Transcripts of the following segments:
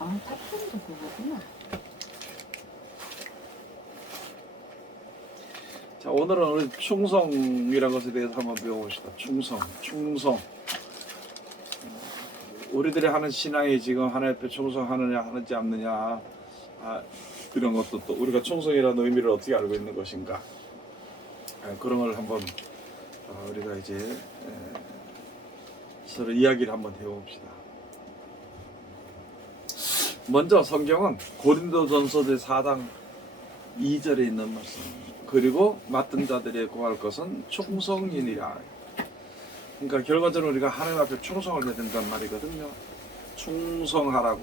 아, 탑승도 그거구나. 자, 오늘은 우리 충성이라는 것에 대해서 한번 배워봅시다. 충성. 우리들이 하는 신앙이 지금 하나님 앞에 충성하느냐 하는지 않느냐, 이런 것도 또 우리가 충성이라는 의미를 어떻게 알고 있는 것인가, 그런 걸 한번 우리가 이제 서로 이야기를 한번 해봅시다. 먼저 성경은 고린도전서 제4장 2절에 있는 말씀, 그리고 맡은 자들의 구할 것은 충성이니라. 그러니까 결과적으로 우리가 하나님 앞에 충성을 해야 된다는 말이거든요. 충성하라고.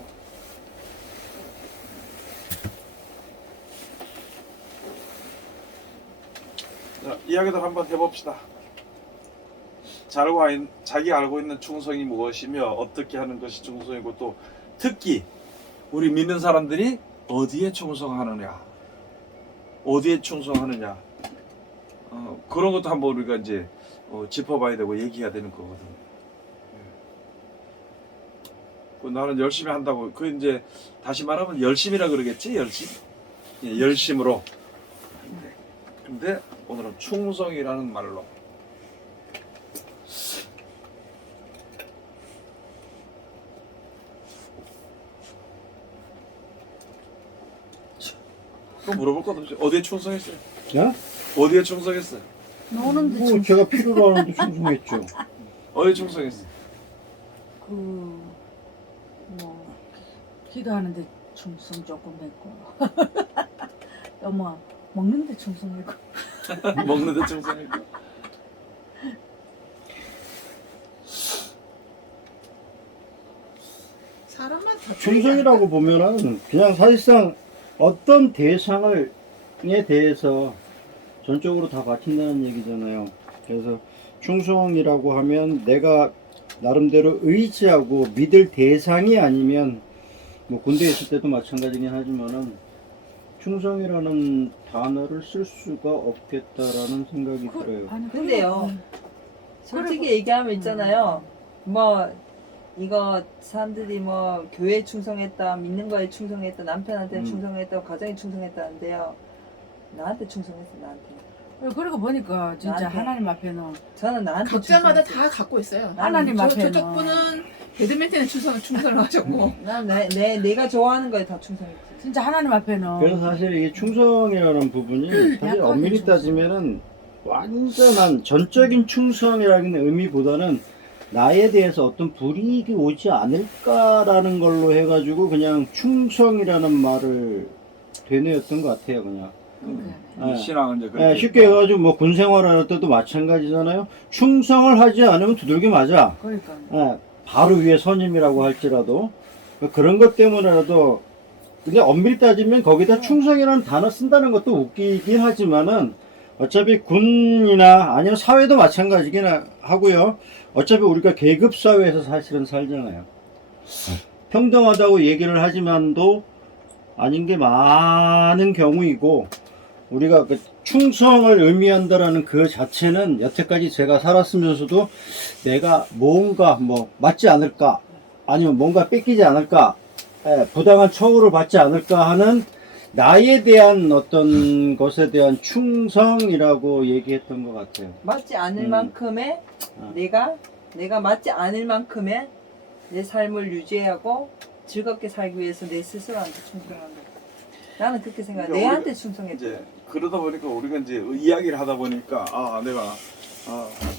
자, 이야기들 한번 해봅시다. 자기 알고 있는 충성이 무엇이며 어떻게 하는 것이 충성이고, 또 특히 우리 믿는 사람들이 어디에 충성하느냐, 그런 것도 한번 우리가 이제 짚어봐야 되고 얘기해야 되는 거거든. 나는 열심히 한다고, 그 이제 다시 말하면 열심이라 그러겠지, 열심으로. 근데 오늘은 충성이라는 말로. 또 물어볼 것 없이 어디에 충성했어요? 야? 어디에 충성했어요? 노는데 뭐 제가 필요로 하는데 충성했죠. 어디에 충성했어요? 뭐 기도하는데 충성 조금 했고 또 뭐 먹는데 충성했고. 먹는데 충성했고. 사람만 다 충성이라고 보면은 그냥 사실상 어떤 대상에 대해서 전적으로 다 바친다는 얘기잖아요. 그래서 충성이라고 하면 내가 나름대로 의지하고 믿을 대상이 아니면, 뭐 군대에 있을 때도 마찬가지긴 하지만은 충성이라는 단어를 쓸 수가 없겠다라는 생각이 들어요. 아니, 근데요, 솔직히 얘기하면 있잖아요. 뭐 이거 사람들이 뭐 교회에 충성했다, 믿는 거에 충성했다, 남편한테 충성했다, 가정에 충성했다는데요. 나한테 충성했어, 나한테. 그러고 보니까 진짜 나한테. 하나님 앞에는 저는 나한테 각자마다 충성했어요. 다 갖고 있어요. 하나님 앞에는 저쪽 분은 배드민턴에 충성을 하셨고 난 내가 좋아하는 거에 다 충성했지. 진짜 하나님 앞에는 그래서 사실 이게 충성이라는 부분이 사실 약간의 엄밀히 충성. 따지면은 완전한 전적인 충성이라는 의미보다는 나에 대해서 어떤 불이익이 오지 않을까라는 걸로 해가지고 그냥 충성이라는 말을 되뇌었던 것 같아요, 그냥. 그러니까. 이 신앙은 이제 그렇게. 쉽게 해가지고 뭐 군 생활할 때도 마찬가지잖아요. 충성을 하지 않으면 두들겨 맞아. 그러니까. 바로 위에 선임이라고 할지라도 그런 것 때문에라도, 근데 엄밀히 따지면 거기다 충성이라는 단어 쓴다는 것도 웃기긴 하지만은 어차피 군이나 아니면 사회도 마찬가지긴 하고요. 어차피 우리가 계급 사회에서 사실은 살잖아요. 평등하다고 얘기를 하지만도 아닌 게 많은 경우이고, 우리가 그 충성을 의미한다라는 그 자체는 여태까지 제가 살았으면서도 내가 뭔가 뭐 맞지 않을까, 아니면 뭔가 뺏기지 않을까, 부당한 처우를 받지 않을까 하는 나에 대한 어떤 것에 대한 충성이라고 얘기했던 것 같아요. 맞지 않을 만큼의 내가 맞지 않을 만큼의 내 삶을 유지하고 즐겁게 살기 위해서 내 스스로한테 충성한다. 나는 그렇게 생각해. 그러니까 내한테 충성했지. 이제 그러다 보니까 우리가 이제 이야기를 하다 보니까 내가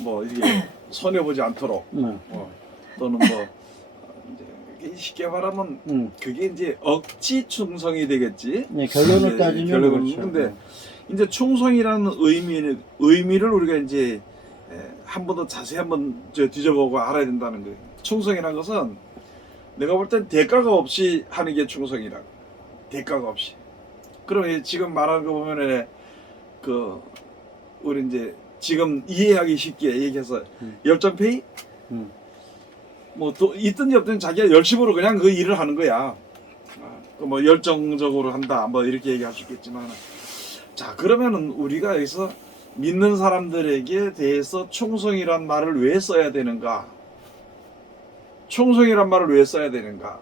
뭐 이게 손해 보지 않도록, 또는 뭐 이제 쉽게 말하면 그게 이제 억지 충성이 되겠지. 네, 결론을 따지면 그렇죠. 근데 이제 충성이라는 의미를 우리가 이제 한 번 더 자세히 한번 뒤져보고 알아야 된다는 거예요. 충성이라는 것은 내가 볼 땐 대가가 없이 하는 게 충성이라고. 대가가 없이. 그럼 지금 말하는 거 보면은 우리 이제 지금 이해하기 쉽게 얘기해서 열정페이? 뭐 또 있든지 없든지 자기가 열심으로 그냥 그 일을 하는 거야. 뭐 열정적으로 한다, 뭐 이렇게 얘기할 수 있겠지만, 자, 그러면은 우리가 여기서 믿는 사람들에게 대해서 충성이란 말을 왜 써야 되는가? 충성이란 말을 왜 써야 되는가?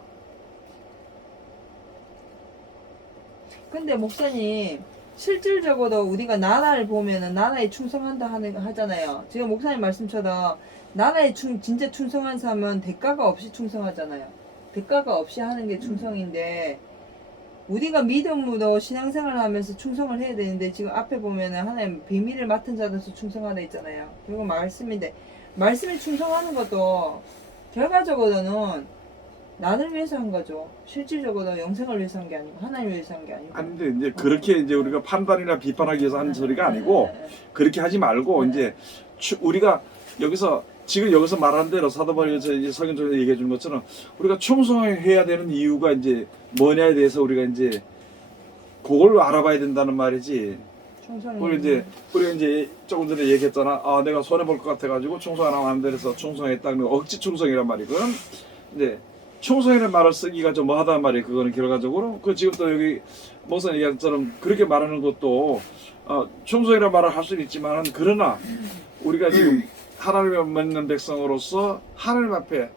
근데 목사님 실질적으로 우리가 나라를 보면은 나라에 충성한다 하잖아요. 지금 목사님 말씀처럼 나라에 진짜 충성한 사람은 대가가 없이 충성하잖아요. 대가가 없이 하는 게 충성인데 우리가 믿음으로 신앙생활을 하면서 충성을 해야 되는데 지금 앞에 보면은 하나님 비밀을 맡은 자로서 충성하다 있잖아요. 그리고 말씀인데 말씀에 충성하는 것도 결과적으로는 나를 위해서 한 거죠. 실질적으로 영생을 위해서 한 게 아니고 하나님을 위해서 한 게 아니고. 아니 근데 이제 그렇게 이제 우리가 판단이나 비판하기 위해서 하는 소리가 아니고 그렇게 하지 말고 이제 우리가 여기서 지금 여기서 말한 대로 사도 바울이 이제 성경적으로 얘기해 준 것처럼 우리가 충성해야 되는 이유가 이제 뭐냐에 대해서 우리가 이제 그걸 알아봐야 된다는 말이지. 우리가 이제 조금 전에 얘기했잖아. 아 내가 손해 볼 것 같아 가지고 충성 안 하면 그래서 충성했다. 억지 충성이란 말이거든. 이제 충성이라는 말을 쓰기가 좀 뭐하단 말이에요. 그거는 결과적으로 그 지금 또 여기 목사님 얘기한 것처럼 그렇게 말하는 것도 충성이라는 말을 할 수는 있지만 그러나 우리가 지금 하나님을 믿는 백성으로서 하나님 앞에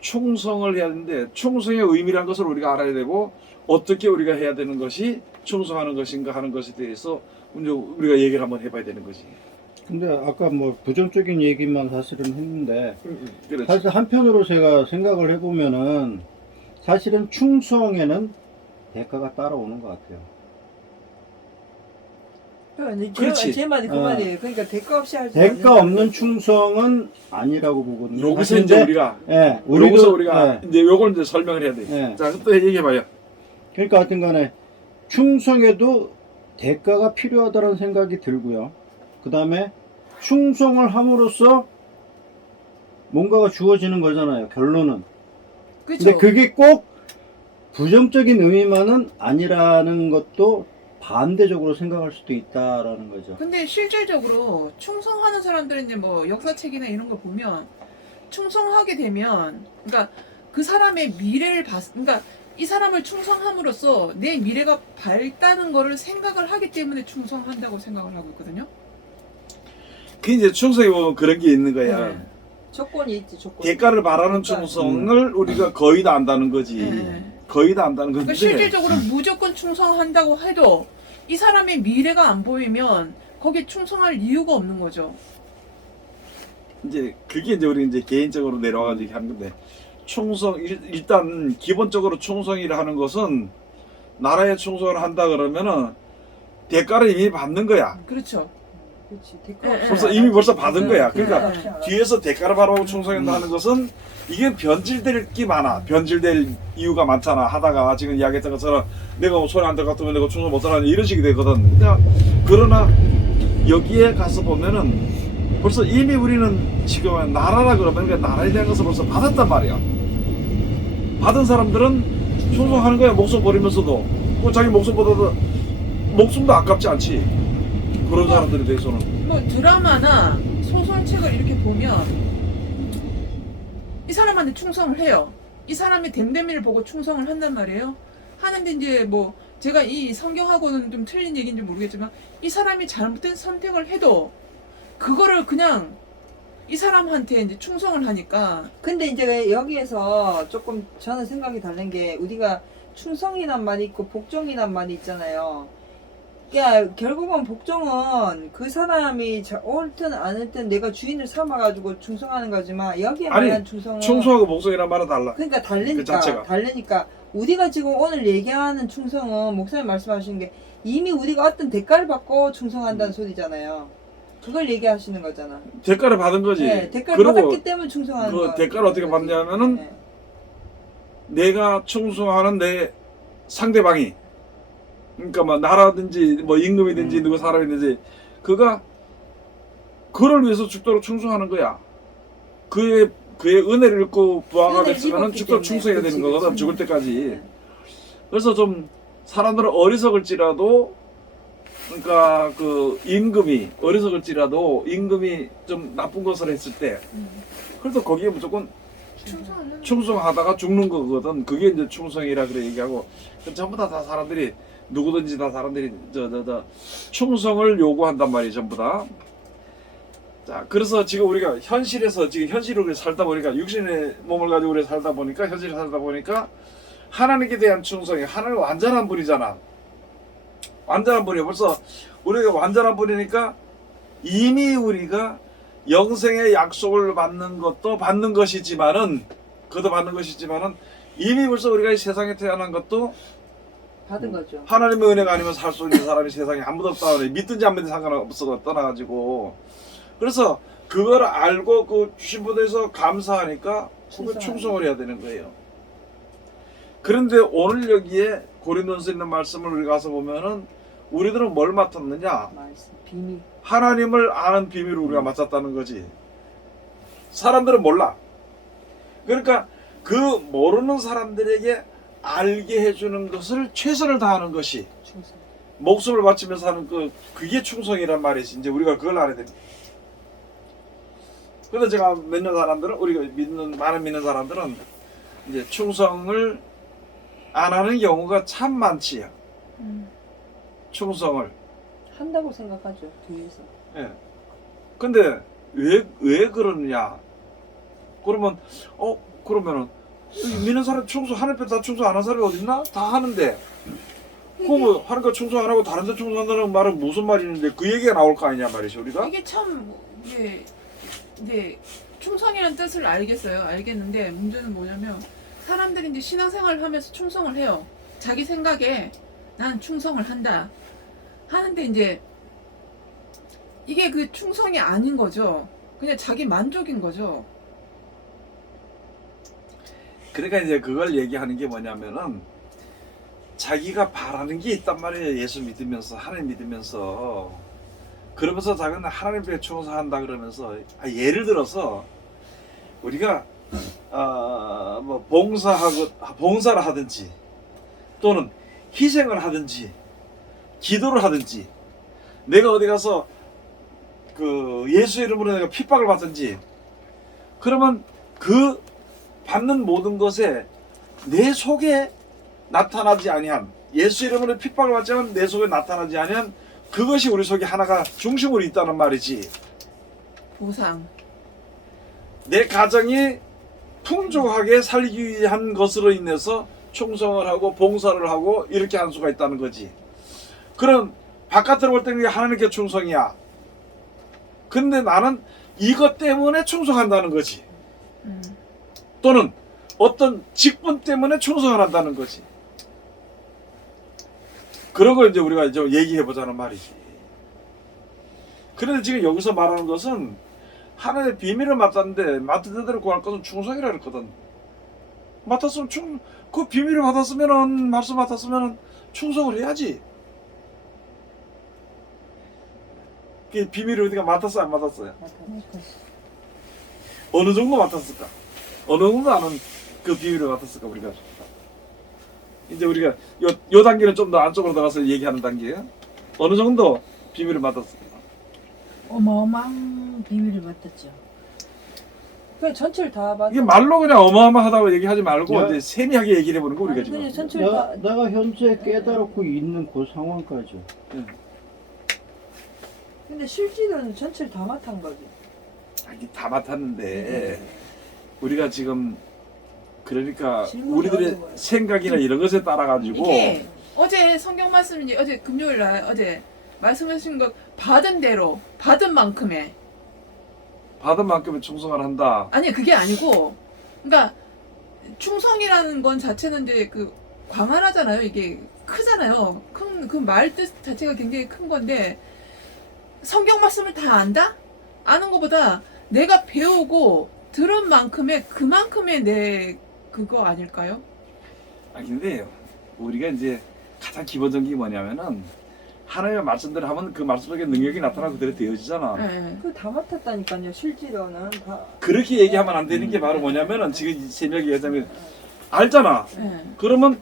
충성을 해야 되는데 충성의 의미란 것을 우리가 알아야 되고 어떻게 우리가 해야 되는 것이 충성하는 것인가 하는 것에 대해서 우리가 얘기를 한번 해봐야 되는 거지. 근데 아까 뭐 부정적인 얘기만 사실은 했는데 그렇지. 사실 한편으로 제가 생각을 해보면은 사실은 충성에는 대가가 따라오는 것 같아요. 그렇지. 제 말이 그 말이에요. 그러니까 대가 없이 할수 대가 없는 충성은 아니라고 보거든요. 여기서 이제 우리가 예, 여기서 우리가 예, 이제 요걸 이제 설명을 해야 돼. 예. 자, 또 얘기해봐요. 그러니까 하여튼간에 충성에도 대가가 필요하다는 생각이 들고요. 그 다음에 충성을 함으로써 뭔가가 주어지는 거잖아요. 결론은. 그렇죠. 근데 그게 꼭 부정적인 의미만은 아니라는 것도 반대적으로 생각할 수도 있다라는 거죠. 근데 실질적으로 충성하는 사람들은 이제 뭐 역사책이나 이런 거 보면 충성하게 되면 그러니까 그 사람의 미래를 그러니까 이 사람을 충성함으로써 내 미래가 밝다는 거를 생각을 하기 때문에 충성한다고 생각을 하고 있거든요. 그 이제 충성에 보면 그런 게 있는 거야. 네. 조건이 있지 조건. 대가를 바라는 충성을 우리가 거의 다 안다는 거지. 네. 거의 다 안다는 건데. 그러니까 실질적으로 무조건 충성한다고 해도 이 사람의 미래가 안 보이면 거기에 충성할 이유가 없는 거죠. 이제 그게 이제 우리 이제 개인적으로 내려와가지고 하는 건데 충성 일단 기본적으로 충성이라 하는 것은 나라에 충성을 한다 그러면은 대가를 이미 받는 거야. 그렇죠. 그렇지. 벌써 이미 받은 거야. 그러니까 네. 뒤에서 대가를 바라고 충성한다 하는 것은 이게 변질될 게 많아. 변질될 이유가 많잖아. 하다가 지금 이야기했던 것처럼 내가 손에 안 될 것 같으면 내가 충성 못하는 이런 식이 되거든. 그러나 여기에 가서 보면은 벌써 이미 우리는 지금 나라라 그러면 그 나라에 대한 것을 벌써 받았단 말이야. 받은 사람들은 충성하는 거야. 목숨 버리면서도. 자기 목숨보다도 목숨도 아깝지 않지. 그런 사람들에 대해서는. 뭐 드라마나 소설책을 이렇게 보면 이 사람한테 충성을 해요. 이 사람의 됨됨이를 보고 충성을 한단 말이에요. 하는데 이제 뭐 제가 이 성경하고는 좀 틀린 얘기인지 모르겠지만 이 사람이 잘못된 선택을 해도 그거를 그냥 이 사람한테 이제 충성을 하니까. 근데 이제 여기에서 조금 저는 생각이 다른 게 우리가 충성이란 말이 있고 복종이란 말이 있잖아요. 그러니까 결국은 복종은 그 사람이 옳든 안 옳든 내가 주인을 삼아가지고 충성하는 거지만 여기에 말한 충성은 충성하고 복종이란 말은 달라. 그러니까 그 다르니까 자체가. 다르니까 우리가 지금 오늘 얘기하는 충성은 목사님 말씀하시는 게 이미 우리가 어떤 대가를 받고 충성한다는 소리잖아요. 그걸 얘기하시는 거잖아. 대가를 받은 거지. 네, 대가를 그리고 받았기 때문에 충성하는 그 거야. 대가를 어떻게 받냐면은 네. 내가 충성하는 내 상대방이 그러니까 뭐 나라든지 뭐 임금이든지 누구 사람이든지 그가 그를 위해서 죽도록 충성하는 거야. 그의 은혜를 입고 부하가 은혜를 됐으면 입었기 죽도록 때문에. 충성해야 되는 그치, 거거든. 그치. 죽을 때까지. 네. 그래서 좀 사람들은 어리석을지라도 그러니까 그 임금이 어리석을지라도 임금이 좀 나쁜 것을 했을 때 그래도 거기에 무조건 충성을 하는 충성하다가 죽는 거거든. 그게 이제 충성이라 그래 얘기하고 전부 다 사람들이 누구든지 다 사람들이 충성을 요구한단 말이에요. 전부 다. 자, 그래서 지금 우리가 현실에서 지금 현실을 살다 보니까 육신의 몸을 가지고 우리 살다 보니까 현실을 살다 보니까 하나님께 대한 충성이 하나님 완전한 분이잖아. 완전한 분이에요. 벌써 우리가 완전한 분이니까 이미 우리가 영생의 약속을 받는 것이지만은 그것도 받는 것이지만은 이미 벌써 우리가 이 세상에 태어난 것도 받은 거죠. 하나님의 은혜가 아니면 살 수 있는 사람이 세상에 아무도 없다 그래. 믿든지 안 믿든지 상관없어도 떠나가지고. 그래서 그걸 알고 그 주신 분에서 감사하니까 그거 충성을 해야 되는 거예요. 그런데 오늘 여기에 고린도전서 있는 말씀을 우리가 가서 보면은 우리들은 뭘 맡았느냐? 말씀, 비밀. 하나님을 아는 비밀을 우리가 맡았다는 거지. 사람들은 몰라. 그러니까 그 모르는 사람들에게 알게 해주는 것을 최선을 다하는 것이 충성. 목숨을 바치면서 하는 그게 충성이란 말이지. 이제 우리가 그걸 알아야 됩니다. 그래서 제가 믿는 사람들은 우리가 많은 믿는 사람들은 이제 충성을 안 하는 경우가 참 많지요. 충성을 한다고 생각하죠. 뒤에서. 예. 근데 왜 그러느냐? 그러면 그러면은 믿는 사람 충성 하나님 다 충성 안 하는 사람이 어딨나? 다 하는데 그거 하니까 충성 안 하고 다른 데 충성한다는 말은 무슨 말이 있는데 그 얘기가 나올 거 아니냐 말이죠 우리가? 이게 참 이제 충성이라는 뜻을 알겠는데 문제는 뭐냐면 사람들이 이제 신앙생활을 하면서 충성을 해요. 자기 생각에 난 충성을 한다 하는데 이제 이게 그 충성이 아닌 거죠. 그냥 자기 만족인 거죠. 그러니까 이제 그걸 얘기하는 게 뭐냐면은 자기가 바라는 게 있단 말이에요. 예수 믿으면서 하나님 믿으면서 그러면서 자기는 하나님께 충성한다 그러면서 예를 들어서 우리가 뭐 봉사를 하든지 또는 희생을 하든지 기도를 하든지 내가 어디 가서 그 예수 이름으로 내가 핍박을 받든지 그러면 그 받는 모든 것에 내 속에 나타나지 아니한 예수 이름으로 핍박을 받지만 내 속에 나타나지 아니한 그것이 우리 속에 하나가 중심으로 있다는 말이지. 보상. 내 가정이 풍족하게 살기 위한 것으로 인해서 충성을 하고 봉사를 하고 이렇게 할 수가 있다는 거지. 그럼 바깥으로 볼 때는 하나님께 충성이야. 근데 나는 이것 때문에 충성한다는 거지. 또는 어떤 직분 때문에 충성을 한다는 거지. 그런 걸 이제 우리가 이제 얘기해 보자는 말이지. 그런데 지금 여기서 말하는 것은 하나님의 비밀을 맡았는데 맡은 대로 구할 것은 충성이라 그랬거든. 맡았으면 그 비밀을 받았으면은 말씀 맡았으면은 충성을 해야지. 그 비밀을 우리가 맡았어요, 안 맡았어요? 어느 정도 맡았을까? 어느 정도 아는 그 비밀을 맡았을까 우리가? 이제 우리가 요 단계는 좀 더 안쪽으로 들어가서 얘기하는 단계예요. 어느 정도 비밀을 맡았을까? 어마어마한 비밀을 맡았죠. 그냥 전체를 다 받. 이게 말로 그냥 어마어마하다고 얘기하지 말고 야. 이제 세미하게 얘기를 해보는 거 우리가 아니 지금. 그냥 전체를 다. 내가 현재 깨달았고 있는 그 상황까지. 근데 실질은 전체를 다 맡은 거지. 아니, 다 맡았는데 우리가 지금 그러니까 질문이 우리들의 어려워요. 생각이나 이런 것에 따라 가지고 이게 어제 성경 말씀 이제 어제 금요일 날 어제 말씀하신 것 받은 대로 받은 만큼의 받은 만큼의 충성을 한다. 아니 그게 아니고 그러니까 충성이라는 건 자체는 이제 그 광활하잖아요. 이게 크잖아요. 큰 그 말 뜻 자체가 굉장히 큰 건데 성경 말씀을 다 안다? 아는 것보다 내가 배우고 들은 만큼의 그만큼의 내 그거 아닐까요? 아 근데 우리가 이제 가장 기본적인 게 뭐냐면은 하나님의 말씀대로 하면 그 말씀 속에 능력이 나타나고 그대로 되어지잖아. 네. 그 다 맡았다니까요. 실질로는 다. 그렇게 얘기하면 안 되는 게 바로 뭐냐면은 지금 세미하게 얘기하자면 알잖아. 네. 그러면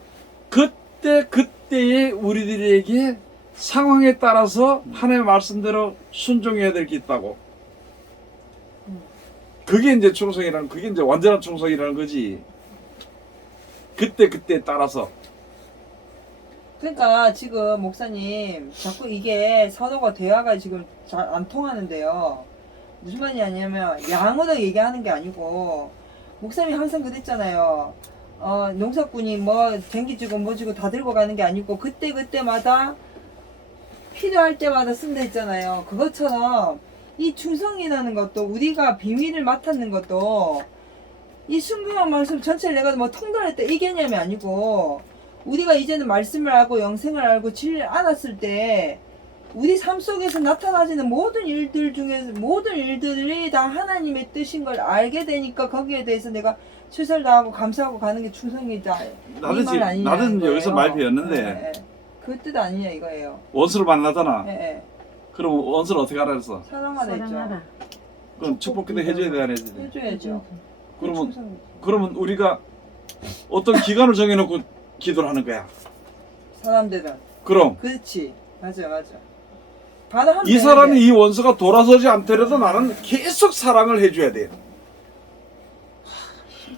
그때의 우리들에게 상황에 따라서 하나님의 말씀대로 순종해야 될 게 있다고. 그게 이제 충성이라는, 그게 이제 완전한 충성이라는 거지. 그때 따라서. 그러니까 지금 목사님 자꾸 이게 서로가 대화가 지금 잘 안 통하는데요. 무슨 말이냐면 양으로 얘기하는 게 아니고 목사님이 항상 그랬잖아요. 농사꾼이 뭐 쟁기지고 뭐 지고 다 들고 가는 게 아니고 그때마다 필요할 때마다 쓴다 했잖아요. 그것처럼 이 충성이라는 것도 우리가 비밀을 맡았는 것도 이 순금한 말씀 전체를 내가 뭐 통달했다 이 개념이 아니고 우리가 이제는 말씀을 알고 영생을 알고 진리를 알았을 때 우리 삶 속에서 나타나지는 모든 일들 중에서 모든 일들이 다 하나님의 뜻인 걸 알게 되니까 거기에 대해서 내가 최선을 다하고 감사하고 가는 게 충성이다. 나는 이 말 지금 아니냐, 나는 이거예요. 여기서 말 배웠는데 예. 그 뜻 아니냐 이거예요. 원수를 만나잖아. 예, 예. 그럼 원수를 어떻게 하라 그랬어? 사랑하라 했죠. 사랑하라. 그럼 축복기도 해줘야 돼, 안 해야지? 해줘야죠. 그러면 충성이죠. 그러면 우리가 어떤 기간을 정해놓고 기도를 하는 거야. 사람들은 그럼 그렇지. 맞아 맞아. 받아하면 이 사람이 이 원수가 돌아서지 않더라도 나는 계속 사랑을 해줘야 돼.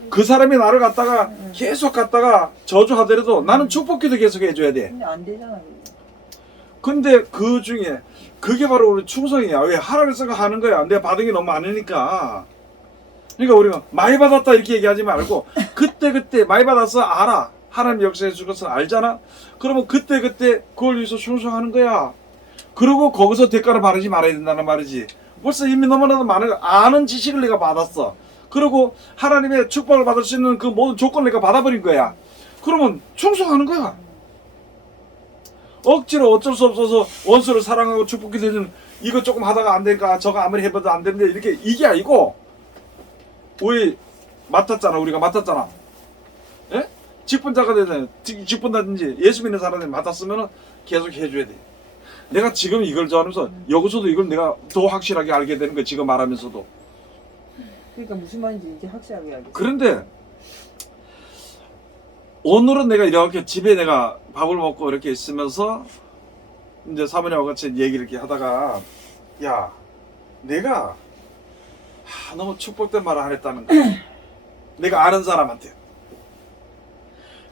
그 사람이 나를 갖다가 계속 갖다가 저주하더라도 나는 축복기도 계속 해줘야 돼. 근데 안 되잖아. 그게. 근데 그 중에 그게 바로 우리 충성이야. 왜 하나님께서 하는 거야? 내가 받은 게 너무 많으니까. 그러니까 우리가 많이 받았다 이렇게 얘기하지 말고 그때 많이 받았어 알아. 하나님 역사해 줄 것을 알잖아. 그러면 그때 그걸 위해서 충성하는 거야. 그리고 거기서 대가를 바라지 말아야 된다는 말이지. 벌써 이미 너무나도 많은 아는 지식을 내가 받았어. 그리고 하나님의 축복을 받을 수 있는 그 모든 조건을 내가 받아버린 거야. 그러면 충성하는 거야. 억지로 어쩔 수 없어서 원수를 사랑하고 축복해 되는 이거 조금 하다가 안 되니까 저거 아무리 해봐도 안 되는데 이렇게 이게 아니고 우리 우리가 맡았잖아. 예? 직분자가 되잖아요. 직분자든지 예수 믿는 사람이 맡았으면 계속 해줘야 돼. 내가 지금 이걸 좋아하면서 여기서도 이걸 내가 더 확실하게 알게 되는 거야. 지금 말하면서도. 그러니까 무슨 말인지 이제 확실하게 알겠어. 그런데 오늘은 내가 이렇게 집에 내가 밥을 먹고 이렇게 있으면서 이제 사모님하고 같이 얘기를 이렇게 하다가 야 내가 너무 축복된 말을 안 했다는 거야. 내가 아는 사람한테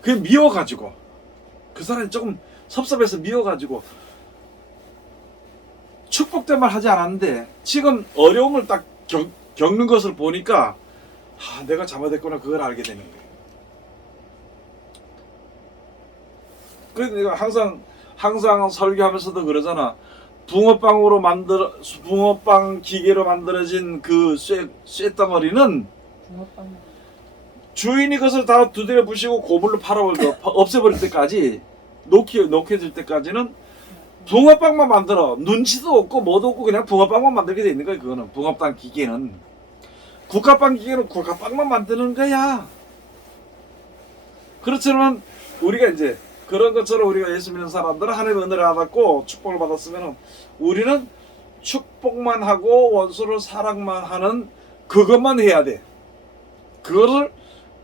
그게 미워가지고 그 사람이 조금 섭섭해서 미워가지고 축복된 말 하지 않았는데 지금 어려움을 딱 겪는 것을 보니까 내가 잘못했구나 그걸 알게 되는 거예요. 그래서 내가 항상 설교하면서도 그러잖아. 붕어빵 기계로 만들어진 그 쇠덩어리는 주인이 그것을 다 두드려 부시고 고물로 팔아버리고 없애버릴 때까지 녹여질 때까지는 붕어빵만 만들어. 눈치도 없고 뭐도 없고 그냥 붕어빵만 만들게 돼 있는 거야. 그거는 붕어빵 기계는. 국화빵 기계는 국화빵만 만드는 거야. 그렇지만 우리가 이제 그런 것처럼 우리가 예수 믿는 사람들은 하나님의 은혜를 받았고 축복을 받았으면 우리는 축복만 하고 원수를 사랑만 하는 그것만 해야 돼. 그거를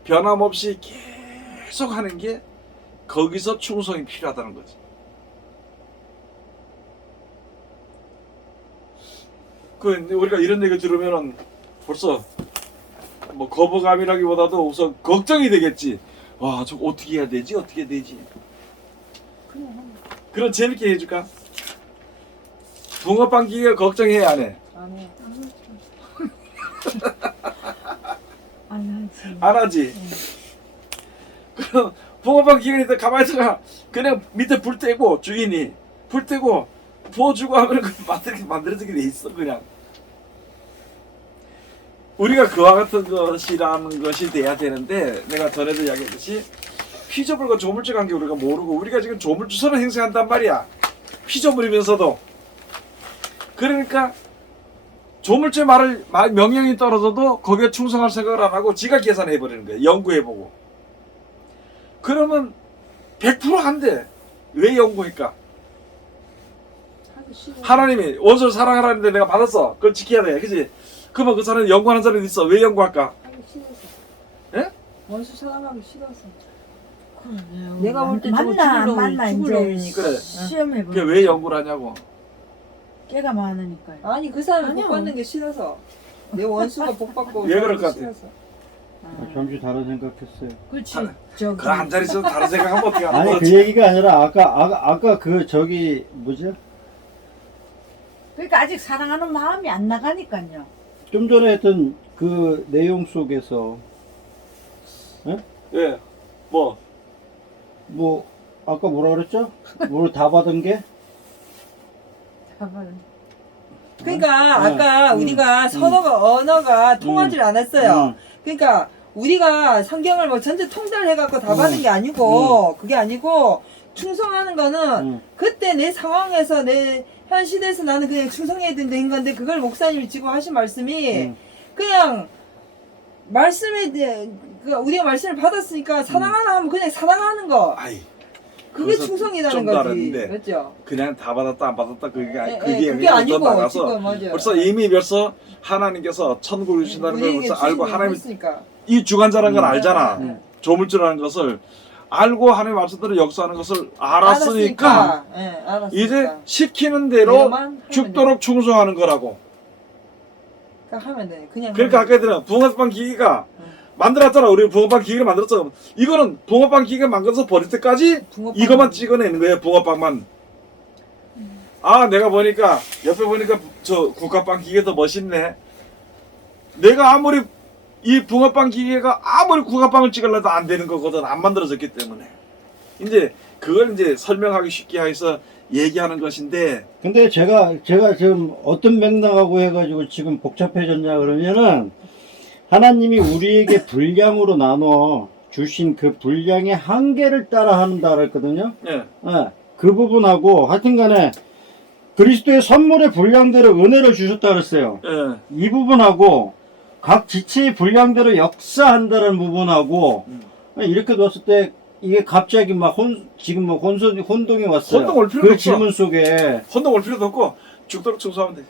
변함없이 계속 하는 게 거기서 충성이 필요하다는 거지. 우리가 이런 얘기 들으면은 벌써 뭐 거부감이라기보다도 우선 걱정이 되겠지. 와, 저거 어떻게 해야 되지? 어떻게 해야 되지? 그럼 재밌게 해줄까? 붕어빵 기계가 걱정해 안 해? 안 해. 안 하지. 안 하지? 그럼 붕어빵 기계니까 가만히 있다가 그냥 밑에 불 떼고 주인이 불 떼고 부어주고 하면 만들어지게 돼 있어 그냥. 우리가 그와 같은 것이라는 것이 돼야 되는데 내가 전에도 이야기했듯이 피조물과 조물주 관계 우리가 모르고 우리가 지금 조물주처럼 행세한단 말이야. 피조물이면서도. 그러니까 조물주의 명령이 떨어져도 거기에 충성할 생각을 안 하고 지가 계산해버리는 거야. 연구해보고. 그러면 100% 안 돼. 왜 연구할까? 하나님이 원수를 사랑하라는데 내가 받았어. 그걸 지켜야 돼. 그치? 그러면 그 사람이 연구하는 사람이 있어. 왜 연구할까? 하기 싫어서. 예? 원수 사랑하기 싫어서. 그러네요. 내가 볼 때 저거 만나 죽을 이제 놈이니까. 그래. 시험해 그게 보면 왜 연구를 하냐고. 깨가 많으니까요. 아니 그 사람이 아니요. 복 받는 게 싫어서. 내 원수가 복 받고 왜 그럴 것 같아? 싫어서. 잠시 다른 생각했어요. 그렇지. 다- 저기 그 한 자리 있어도 다른 생각하면 어떻게 하는 아니 그 거지? 얘기가 아니라 아까 그 저기 뭐지? 그러니까 아직 사랑하는 마음이 안 나가니까요. 좀 전에 했던 그 내용 속에서 예. 뭐 아까 뭐라 그랬죠? 뭘 다 받은 게 그러니까 음. 아까 음. 우리가 서로가 언어가 통하지 않았어요. 그러니까 우리가 성경을 뭐 전체 통달해갖고 다 받은 게 아니고 그게 아니고 충성하는 거는 그때 내 상황에서 내 현 시대에서 나는 그냥 충성해야 된다는 건데 그걸 목사님이 지금 하신 말씀이 그냥 말씀에 대해 우리가 말씀을 받았으니까 사랑하나 하면 그냥 사랑하는 거 아이, 그게 거기서 충성이라는 좀 거지. 다른데. 그렇죠? 그냥 다 받았다 안 받았다 그게 예, 그게 그게 아니고 나가서 지금 맞아요. 벌써 이미 벌써 하나님께서 천국을 주신다는 걸 우리에게 벌써 알고 주신 하나님이 했으니까. 이 주관자라는 걸 알잖아. 네. 조물주라는 것을 알고 하나님 말씀대로 역사하는 것을 알았으니까 예, 알았으니까. 이제 시키는 대로 대로만 하면 죽도록 충성하는 거라고. 그러니까 하면 돼. 그냥. 그러니까 하면 아까 얘들은 붕어빵 기계가 만들었잖아. 우리 붕어빵 기계를 만들었잖아. 이거는 붕어빵 기계 만들어서 버릴 때까지 붕어빵 이것만 찍어내는 거예요. 붕어빵만. 아, 내가 보니까 옆에 보니까 저 국화빵 기계 더 멋있네. 내가 아무리 이 붕어빵 기계가 아무리 국화빵을 찍으려도 안 되는 거거든. 안 만들어졌기 때문에. 이제 그걸 이제 설명하기 쉽게 해서 얘기하는 것인데. 근데 제가 지금 어떤 맥락하고 해가지고 지금 복잡해졌냐 그러면은 하나님이 우리에게 분량으로 나눠 주신 그 분량의 한계를 따라 한다 그랬거든요. 예. 예, 그 부분하고 하여튼간에 그리스도의 선물의 분량대로 은혜를 주셨다 그랬어요. 예. 이 부분하고 각 지체의 분량대로 역사한다는 부분하고 이렇게 뒀을 때 이게 갑자기 막 지금 뭐 혼동이 왔어요. 혼동 올 필요도 그 없어. 질문 속에 혼동 올 필요도 없고 죽도록 충성하면 돼.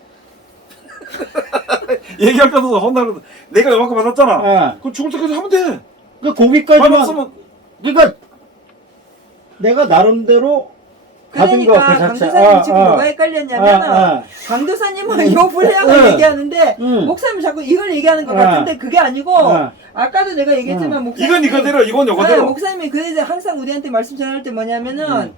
얘기할 것도 없어. 혼나는 내가 요만큼 받았잖아. 예. 그럼 죽을 때까지 하면 돼. 그 거기까지만 받았으면 그러니까 내가 나름대로 받은 거 그러니까 그 자체. 강도사님 지금 뭐가 헷갈렸냐면 강도사님은 요 분량을 얘기하는데 목사님이 자꾸 이걸 얘기하는 것 같은데 그게 아니고 아까도 내가 얘기했지만 목사님 이건 이거대로 이건 요거대로. 목사님이 그래서 항상 우리한테 말씀 전할 때 뭐냐면은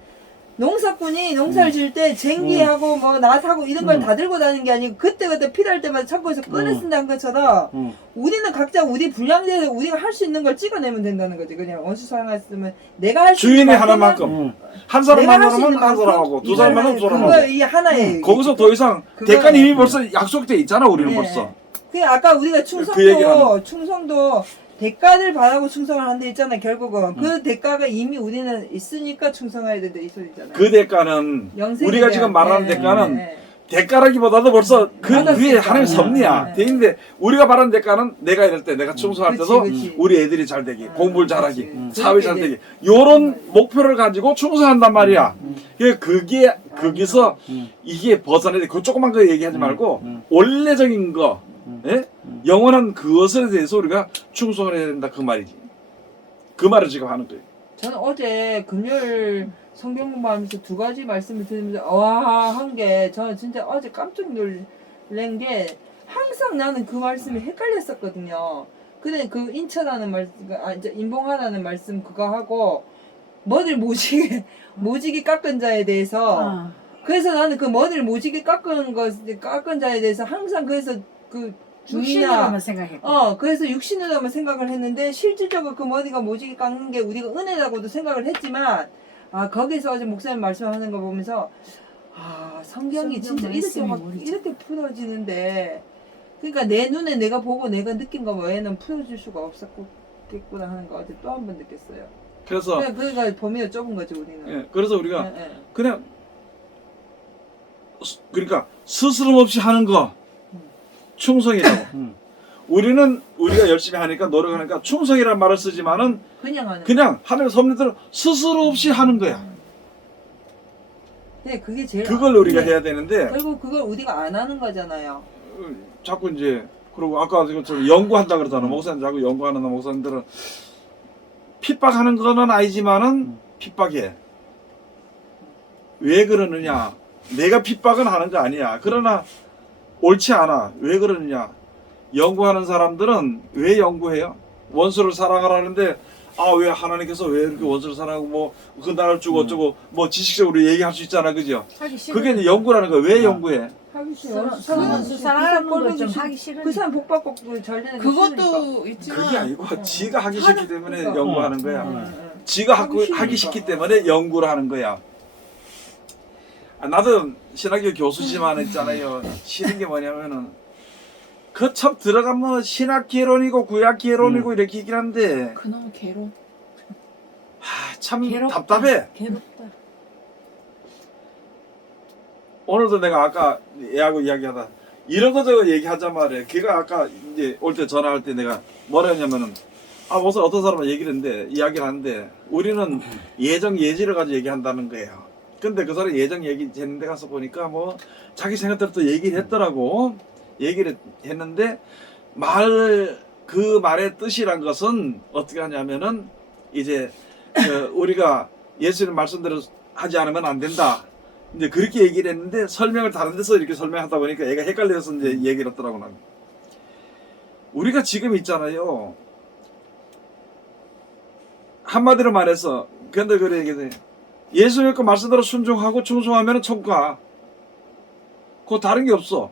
농사꾼이 농사를 지을 때 쟁기하고 뭐 낫하고 이런 걸 다 들고 다니는 게 아니고 그때그때 필요할 때마다 창고에서 꺼내 쓴다는 것처럼 우리는 각자 우리 분량대로 우리가 할 수 있는 걸 찍어내면 된다는 거지. 그냥 원수 사랑했으면 내가 할 수 있는 주인이 만큼은 하나만큼 한 사람만 내가 할수 하면 있는 한 사람하고 두 사람만 하면 두 그거 사람하고 이 하나의 거기서 더 이상 그거- 대가는 이미 벌써 약속돼 있잖아. 우리는 네. 벌써. 그 아까 우리가 그 얘기를 하는 충성도 대가를 바라고 충성을 한데 있잖아. 결국은 그 대가가 이미 우리는 있으니까 충성해야 된다 이 소리잖아요. 그 대가는 영생에 우리가 대한- 지금 말하는 네, 대가는 네. 대가라기보다도 벌써 그 받았으니까. 위에 하나님 섭리야. 네. 돼 있는데 우리가 말하는 대가는 내가 이럴 때 내가 충성할 그치, 때도 그치. 우리 애들이 잘 되기, 공부를 잘하기, 그치. 사회 잘 되기 요런 목표를 가지고 충성한단 말이야. 그게 거기서 이게 벗어나야 돼. 그 조그만 거 얘기하지 말고 원래적인 거, 예? 영원한 그것에 대해서 우리가 충성을 해야 된다 그 말이지. 그 말을 지금 하는 거예요. 저는 어제 금요일 성경 공부하면서 두 가지 말씀을 들으면서 와 한 게 저는 진짜 어제 깜짝 놀란 게 항상 나는 그 말씀이 헷갈렸었거든요. 근데 그 인처라는 말씀, 이제 인봉하라는 말씀 그거 하고 머리를 모지게 깎은 자에 대해서 그래서 나는 그 머리를 모지게 깎은 자에 대해서 항상 그래서 그 중이나 육신으로만 생각했고. 그래서 육신으로만 생각을 했는데 실질적으로 그 머리가 모지게 깎는 게 우리가 은혜라고도 생각을 했지만 거기서 어제 목사님 말씀하는 거 보면서 성경이 진짜 이렇게 풀어지는데 그러니까 내 눈에 내가 보고 내가 느낀 거 외에는 풀어줄 수가 없었겠구나 하는 거 어제 또 한 번 느꼈어요. 그래서 그러니까 범위가 좁은 거지 우리는. 예, 그래서 우리가 예, 예. 그냥 그러니까 스스럼 없이 하는 거 충성이라고. 우리는 우리가 열심히 하니까 노력하니까 충성이라는 말을 쓰지만은 그냥 하는. 그냥 하나님 섭리대로 스스로 없이 하는 거야. 네, 그게 제일. 그걸 우리가 해야 되는데 결국 그걸 우리가 안 하는 거잖아요. 자꾸 이제 그리고 아까 지금 연구한다 그러잖아. 목사님 자꾸 연구하는 목사님들은 핍박하는 거는 아니지만은 핍박해. 왜 그러느냐? 내가 핍박은 하는 거 아니야. 그러나 옳지 않아. 왜 그러느냐? 연구하는 사람들은 왜 연구해요? 원수를 사랑하라는데 왜 하나님께서 왜 이렇게 원수를 사랑하고 뭐 그 나라를 주고 어쩌고 뭐 지식적으로 얘기할 수 있잖아, 그죠? 하기 싫어. 그게 이제 연구라는 거야. 왜 연구해? 하기 싫어. 원수 사랑하는 거 좀 하기 싫어. 그 사람 복 받고 잘 되는 거 싫으니까. 그것도 있지만 그게 아니고 지가 하기 싫기 때문에 연구하는 거야. 응. 지가 하기 하기 싫기 때문에 연구를 하는 거야. 나도 신학교 교수지만 있잖아요. 싫은 게 뭐냐면은 그 참 들어가면 신학 개론이고 구약 개론이고 이렇게 얘기를 하는데 그놈의 개로. 참 괴롭다. 답답해. 괴롭다. 오늘도 내가 아까 얘하고 이야기하다 이런 거 저거 얘기하자 말이야. 걔가 아까 이제 올 때 전화할 때 내가 뭐라 했냐면은 무슨 어떤 사람은 얘기를 했는데 이야기를 하는데 우리는 예정 예지를 가지고 얘기한다는 거예요. 근데 그 사람이 예정 얘기 했는데 가서 보니까 뭐 자기 생각대로 또 얘기를 했더라고. 얘기를 했는데 그 말의 뜻이란 것은 어떻게 하냐면은 이제 우리가 예수님 말씀대로 하지 않으면 안 된다. 이제 그렇게 얘기를 했는데 설명을 다른 데서 이렇게 설명하다 보니까 얘가 헷갈려서 이제 얘기를 했더라고. 난. 우리가 지금 있잖아요. 한마디로 말해서 근데 그래 얘기해. 예수님 그 말씀대로 순종하고 충성하면 천국 가. 그거 다른 게 없어.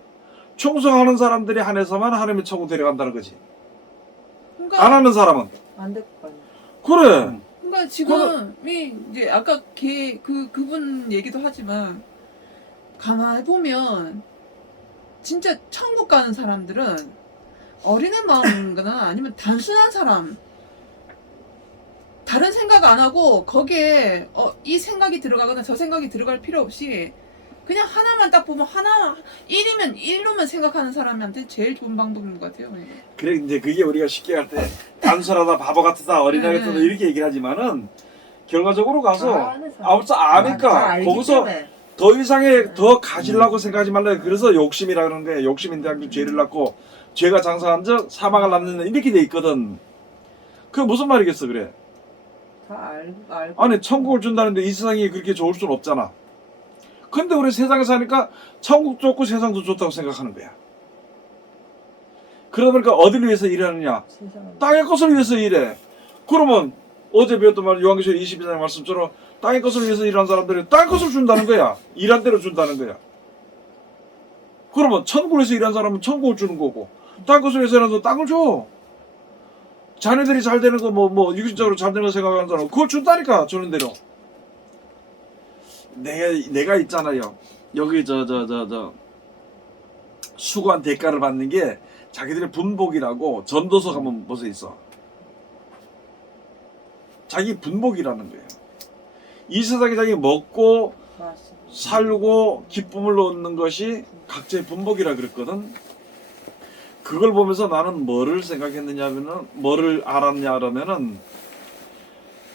충성하는 사람들이 한해서만 하나님의 천국 데려간다는 거지. 그러니까 안 하는 사람은 안 될 거 아니야. 그래. 그러니까 지금이 이제 아까 그분 얘기도 하지만 가만히 보면 진짜 천국 가는 사람들은 어린애 마음이거나 아니면 단순한 사람 다른 생각 안 하고 거기에 이 생각이 들어가거나 저 생각이 들어갈 필요 없이 그냥 하나만 딱 보면 하나 1이면 1로만 생각하는 사람한테 제일 좋은 방법인 것 같아요. 그래 이제 그게 우리가 쉽게 할 때 단순하다 바보 같다 어린애 네. 같다 이렇게 얘기를 하지만은 결과적으로 가서 아는 사람. 아무튼 아니까 알기 거기서 때문에. 더 이상의 더 가지려고 생각하지 말라. 그래서 욕심이라 그러는데 욕심인데 하면 죄를 낳고 죄가 장사한 적 사망을 낳는 이렇게 돼 있거든. 그게 무슨 말이겠어 그래. 다 알고. 아니 천국을 준다는데 이 세상이 그렇게 좋을 수는 없잖아. 근데 우리 세상에 사니까 천국 좋고 세상도 좋다고 생각하는 거야. 그러다 보니까 어디를 위해서 일하느냐? 세상은. 땅의 것을 위해서 일해. 그러면 어제 배웠던 말 요한계시록 22장 말씀처럼 땅의 것을 위해서 일하는 사람들이 땅의 것을 준다는 거야. 일한 대로 준다는 거야. 그러면 천국을 위해서 일하는 사람은 천국을 주는 거고 땅의 것을 위해서 일하는 사람은 땅을 줘. 자녀들이 잘 되는 거 육신적으로 잘 되는 거 생각하는 사람은 그걸 준다니까 주는 대로. 내가 있잖아요. 여기 수고한 대가를 받는 게 자기들의 분복이라고 전도서 가면 벌써 있어. 자기 분복이라는 거예요. 이 세상에 자기 먹고 맞습니다. 살고 기쁨을 얻는 것이 각자의 분복이라 그랬거든. 그걸 보면서 나는 뭐를 생각했느냐면은 뭐를 알았냐 그러면은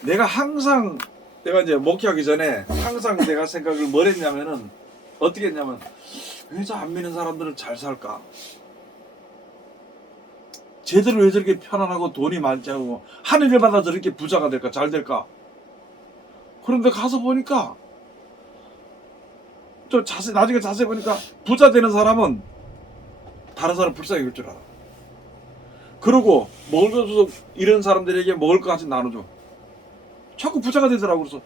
내가 항상 내가 이제 목회하기 전에 항상 내가 생각을 뭘 했냐면은 어떻게 했냐면 왜 저 안 믿는 사람들은 잘 살까? 쟤들은 왜 저렇게 편안하고 돈이 많지 않고 하는 일마다 저렇게 부자가 될까? 잘 될까? 그런데 가서 보니까 또 나중에 자세히 보니까 부자 되는 사람은 다른 사람 불쌍히 볼 줄 알아. 그리고 먹을 것 없어서 이런 사람들에게 먹을 것 같이 나눠줘. 자꾸 부자가 되더라고. 그래서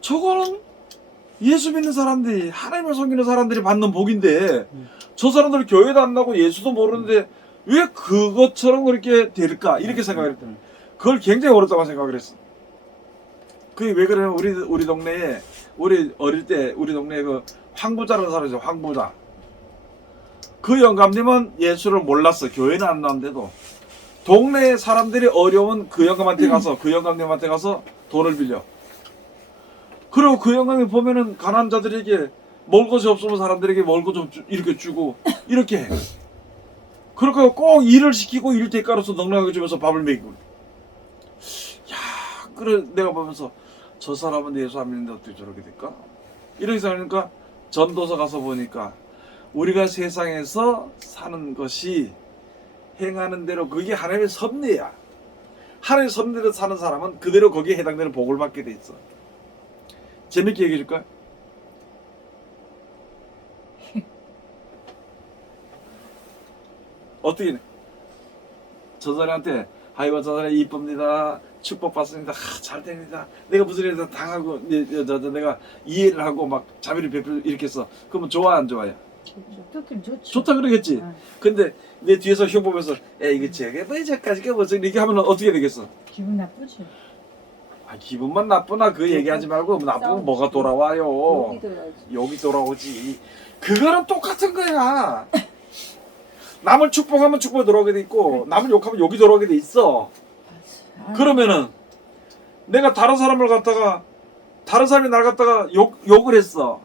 저거는 예수 믿는 사람들이 하나님을 섬기는 사람들이 받는 복인데 저 사람들 교회도 안 나고 예수도 모르는데 왜 그것처럼 그렇게 될까? 이렇게 생각을 했더니 그걸 굉장히 어렵다고 생각을 했어. 그게 왜 그러냐면 우리 동네에 우리 어릴 때 우리 동네에 그 황부자라는 사람이 있어요. 황부자. 그 영감님은 예수를 몰랐어. 교회는 안 나왔는데도 동네 사람들이 어려운 그 영감한테 가서 그 영감님한테 가서 돈을 빌려. 그리고 그 영감이 보면은 가난한 자들에게 먹을 것이 없으면 사람들에게 먹을 것 좀 이렇게 주고 이렇게 해. 그러니까 꼭 일을 시키고 일 대가로서 넉넉하게 주면서 밥을 먹이고. 야, 그래 내가 보면서 저 사람은 예수 안 믿는데 어떻게 저렇게 될까? 이렇게 생각하니까 전도서 가서 보니까 우리가 세상에서 사는 것이 행하는 대로 그게 하나님의 섭리야. 하나님의 섭리대로 사는 사람은 그대로 거기에 해당되는 복을 받게 돼 있어. 재밌게 얘기해 줄까? 어떻게 저 사람한테 아이고 저 사람 이쁩니다. 축복받습니다. 잘 됩니다. 내가 무슨 일을 당하고 내가 이해를 하고 막 자비를 베풀 이렇게 했어. 그러면 좋아 안 좋아요? 좋긴 좋지. 좋다 그러겠지. 응. 근데 내 뒤에서 형 보면서 야 이거 저게 뭐 저까지 뭐 이렇게 하면 어떻게 되겠어? 기분 나쁘지. 아, 기분만 나쁘나 그 얘기하지 말고 나쁘면 뭐가 돌아와요. 여기 돌아오지. 그거는 똑같은 거야. 남을 축복하면 축복 들어오게 돼 있고 남을 욕하면 욕이 들어오게 돼 있어. 그러면은 내가 다른 사람을 갖다가 다른 사람이 날 갖다가 욕을 했어.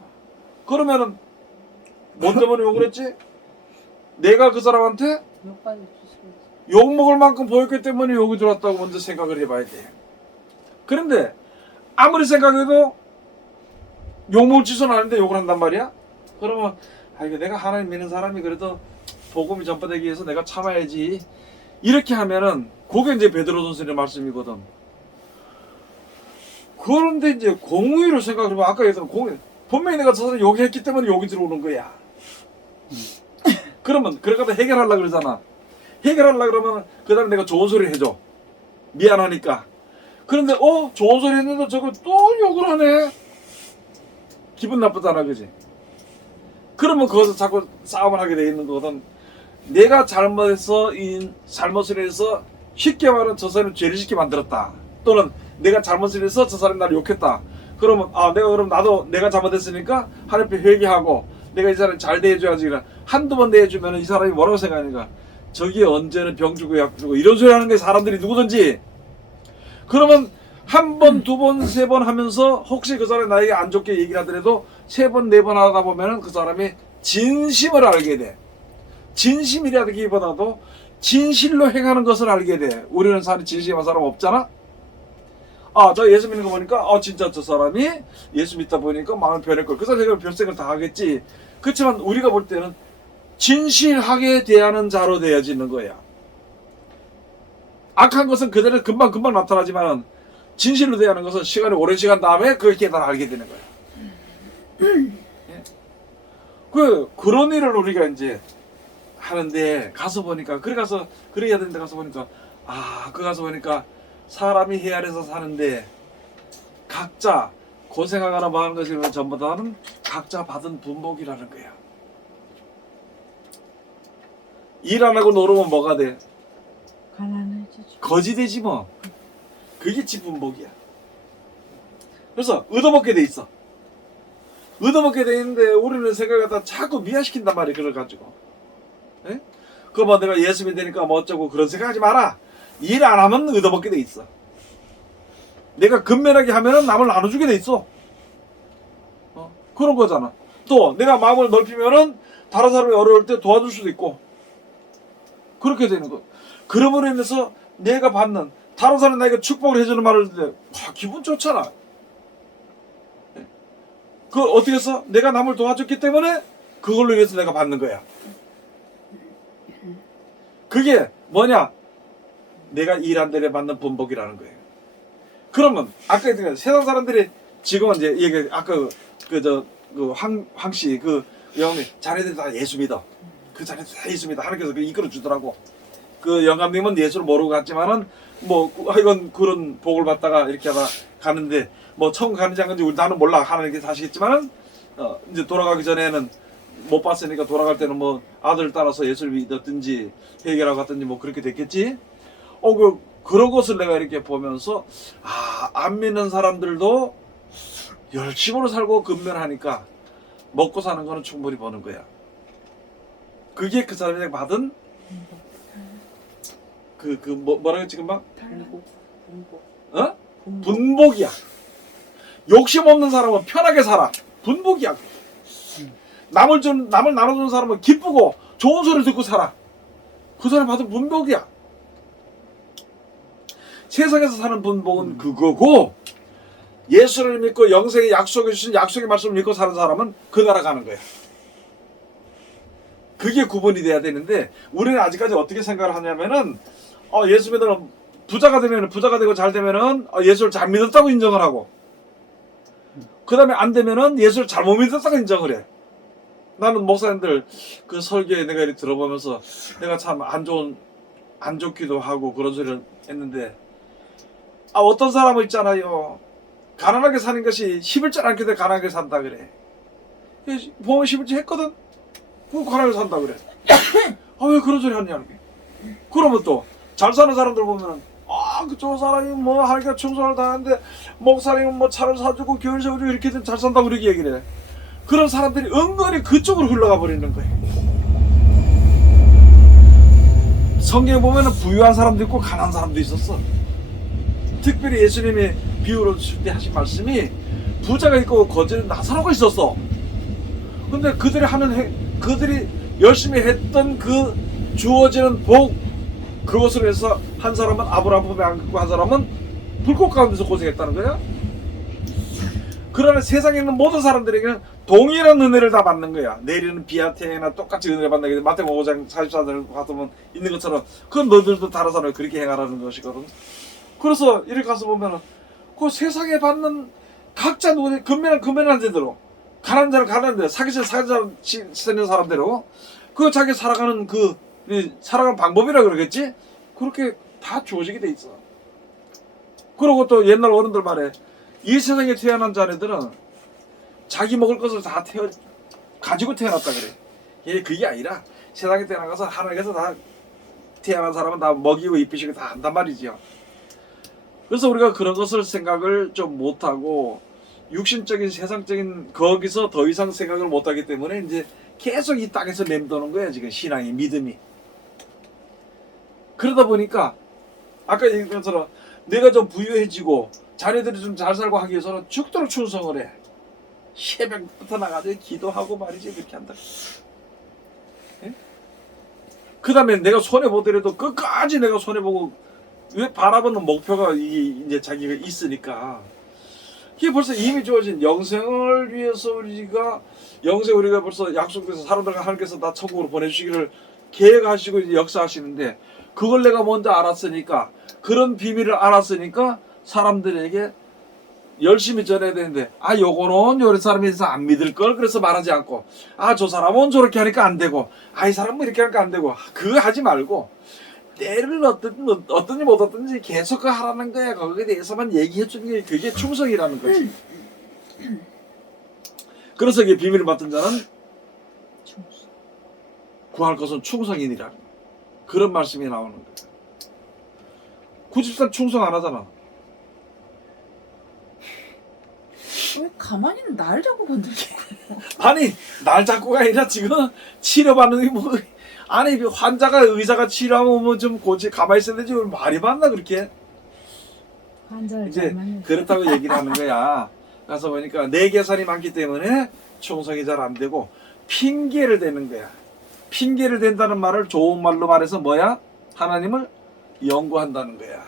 그러면은 뭐 때문에 욕을 했지? 내가 그 사람한테 욕 먹을 만큼 보였기 때문에 욕이 들어왔다고 먼저 생각을 해봐야 돼. 그런데 아무리 생각해도 욕 먹을 짓은 아닌데 욕을 한단 말이야? 그러면 이거 내가 하나님 믿는 사람이 그래도 복음이 전파되기 위해서 내가 참아야지. 이렇게 하면은 그게 이제 베드로 선생의 말씀이거든. 그런데 이제 공의로 생각해보면 아까 얘기했던 공의 분명히 내가 저 사람 욕했기 때문에 욕이 들어오는 거야. 그러면 그러다 해결하려고 그러잖아. 해결하려고 그러면 그 다음에 내가 좋은 소리를 해줘. 미안하니까. 그런데 좋은 소리 했는데 저거 또 욕을 하네. 기분 나쁘잖아, 그지? 그러면 거기서 자꾸 싸움을 하게 돼 있는 거거든. 내가 잘못해서 이 잘못을 해서 쉽게 말하면 저 사람을 죄를 짓게 만들었다. 또는 내가 잘못을 해서 저 사람이 나를 욕했다. 그러면 내가 그럼 나도 내가 잘못했으니까 하나님 앞에 회개하고 내가 이 사람 잘 대해줘야지. 한두 번 대해주면 이 사람이 뭐라고 생각하니까 저기 언제는 병 주고 약 주고 이런 소리 하는 게 사람들이 누구든지. 그러면 한 번, 두 번, 세 번 하면서 혹시 그 사람이 나에게 안 좋게 얘기를 하더라도 세 번, 네 번 하다 보면은 그 사람이 진심을 알게 돼. 진심이라기보다도 진실로 행하는 것을 알게 돼. 우리는 진심한 사람 없잖아? 저 예수 믿는 거 보니까 진짜 저 사람이 예수 믿다 보니까 마음을 변했고 그 사람이 별생을 다 하겠지. 그렇지만 우리가 볼 때는 진실하게 대하는 자로 되어지는 거야. 악한 것은 그대로 금방 나타나지만 진실로 대하는 것은 시간이 오랜 시간 다음에 그걸 깨달아 알게 되는 거야. 예? 그런 일을 우리가 이제 하는데 가서 보니까 그래야 되는데 가서 보니까 가서 보니까 사람이 헤아려서 사는데 각자 고생하거나 뭐 하는 것이 전부 다는 각자 받은 분복이라는 거야. 일 안 하고 놀으면 뭐가 돼? 가난해지죠. 거지 되지 뭐. 그게 지 분복이야. 그래서 얻어먹게 돼 있어. 얻어먹게 돼 있는데 우리는 생각을 갖다 자꾸 미화시킨단 말이야. 그걸 가지고. 예? 그거 뭐 내가 예수 믿으니까 뭐 어쩌고 그런 생각하지 마라. 일 안 하면 얻어먹게 돼 있어. 내가 근면하게 하면은 남을 나눠주게 돼 있어. 그런 거잖아. 또 내가 마음을 넓히면은 다른 사람이 어려울 때 도와줄 수도 있고. 그렇게 되는 거. 그러므로 인해서 내가 받는 다른 사람이 나에게 축복을 해주는 말을 듣는데 기분 좋잖아. 그걸 어떻게 해서 내가 남을 도와줬기 때문에 그걸로 인해서 내가 받는 거야. 그게 뭐냐? 내가 일한 데에 받는 분복이라는 거예요. 그러면 아까 얘기했던 세상 사람들이 지금은 이제 얘기 아까 황씨 영감님 자네들 다 예수 믿어. 그 자네들 다 예수 믿어. 하나님께서 이끌어 주더라고. 그 영감님은 예수를 모르고 갔지만은 뭐 이건 그런 복을 받다가 이렇게 하다 가는데 뭐 천국 가는지 안 가는지 나는 몰라. 하나님께서 하시겠지만은 이제 돌아가기 전에는 못 봤으니까 돌아갈 때는 뭐 아들 따라서 예수를 믿었든지 회개하고 갔든지 뭐 그렇게 됐겠지. 그런 것을 내가 이렇게 보면서 안 믿는 사람들도 열심으로 살고 근면하니까 먹고 사는 거는 충분히 버는 거야. 그게 그 사람이 받은 뭐라고 했지 금방? 분복이야. 욕심 없는 사람은 편하게 살아. 분복이야. 남을 나눠주는 사람은 기쁘고 좋은 소리 듣고 살아. 그 사람이 받은 분복이야. 세상에서 사는 분복은 그거고 예수를 믿고 영생의 약속해 주신 약속의 말씀을 믿고 사는 사람은 그 나라 가는 거야. 그게 구분이 돼야 되는데 우리는 아직까지 어떻게 생각을 하냐면은 예수 믿으면 부자가 되고 잘 되면은 예수를 잘 믿었다고 인정을 하고 그 다음에 안 되면은 예수를 잘못 믿었다고 인정을 해. 나는 목사님들 그 설교에 내가 이렇게 들어보면서 내가 참 안 좋기도 하고 그런 소리를 했는데 어떤 사람은 있잖아요. 가난하게 사는 것이 11절 않게 돼 가난하게 산다 그래. 부모가 11절 했거든. 그거 가난하게 산다 그래. 왜 그런 소리 하느냐는 게. 그러면 또 잘 사는 사람들 보면은 그저 사람이 뭐 하니까 충성을 다하는데 목사님은 뭐 차를 사주고 교회를 세워주고 이렇게 잘 산다고 이렇게 얘기를 해. 그런 사람들이 은근히 그쪽으로 흘러가 버리는 거예요. 성경에 보면 부유한 사람도 있고 가난한 사람도 있었어. 특별히 예수님이 비유로 줄 때 하신 말씀이 부자가 있고 거지는 나사로가 있었어. 근데 그들이 열심히 했던 그 주어지는 복, 그것으로 해서 한 사람은 아브라함 품에 안겼고 한 사람은 불꽃 가운데서 고생했다는 거야. 그러나 세상에 있는 모든 사람들에게는 동일한 은혜를 다 받는 거야. 내리는 비한테 행하나 똑같이 은혜를 받는 게 마태복음 5장 44절을 받으면 있는 것처럼 그건 너희들도 다른 사람을 그렇게 행하라는 것이거든. 그래서 이렇게 가서 보면은 그 세상에 받는 각자 누구든 근면한 제대로 가난한 자는 가난한 대로 사기치는 사람대로 그 자기 살아가는 살아가는 방법이라 그러겠지? 그렇게 다 주어지게 돼 있어. 그리고 또 옛날 어른들 말에 이 세상에 태어난 자네들은 자기 먹을 것을 다 가지고 태어났다 그래. 그게 아니라 세상에 태어나서 하나님께서 다 태어난 사람은 다 먹이고 입히시고 다 한단 말이죠. 그래서 우리가 그런 것을 생각을 좀 못하고 육신적인 세상적인 거기서 더 이상 생각을 못하기 때문에 이제 계속 이 땅에서 맴도는 거야 지금 신앙이 믿음이. 그러다 보니까 아까 얘기한 것처럼 내가 좀 부유해지고 자네들이 좀 잘 살고 하기 위해서는 죽도록 충성을 해. 새벽부터 나가서 기도하고 말이지 그렇게 한다. 예? 그 다음에 내가 손해보더라도 끝까지 내가 손해보고 왜 바라보는 목표가 이제 자기가 있으니까 이게 벌써 이미 주어진 영생을 위해서 우리가 벌써 약속돼서 사람들과 하나님께서 다 천국으로 보내주시기를 계획하시고 이제 역사하시는데 그걸 내가 먼저 알았으니까 그런 비밀을 알았으니까 사람들에게 열심히 전해야 되는데 요거는 요런 사람이 있어서 안 믿을 걸 그래서 말하지 않고 저 사람은 저렇게 하니까 안 되고 이 사람은 이렇게 하니까 안 되고 그거 하지 말고 때를 어떤지 못 어떤지 계속 하라는 거야. 거기에 대해서만 얘기해 주는 게 그게 충성이라는 거지. 그래서 이게 비밀을 맡은 자는 구할 것은 충성이니라. 그런 말씀이 나오는 거야. 93 충성 안 하잖아. 왜 가만히 날 자꾸 건들게? 아니 날 잡고가 아니라 지금 치료받는 게 뭐 아니 환자가 의사가 치료하면 뭐 좀 고치 가만히 있어야 되지 말이 맞나 그렇게 환자를 이제 잘 만나. 그렇다고 얘기를 하는 거야. 가서 보니까 내 계산이 많기 때문에 충성이 잘 안 되고 핑계를 대는 거야. 핑계를 댄다는 말을 좋은 말로 말해서 뭐야? 하나님을 연구한다는 거야.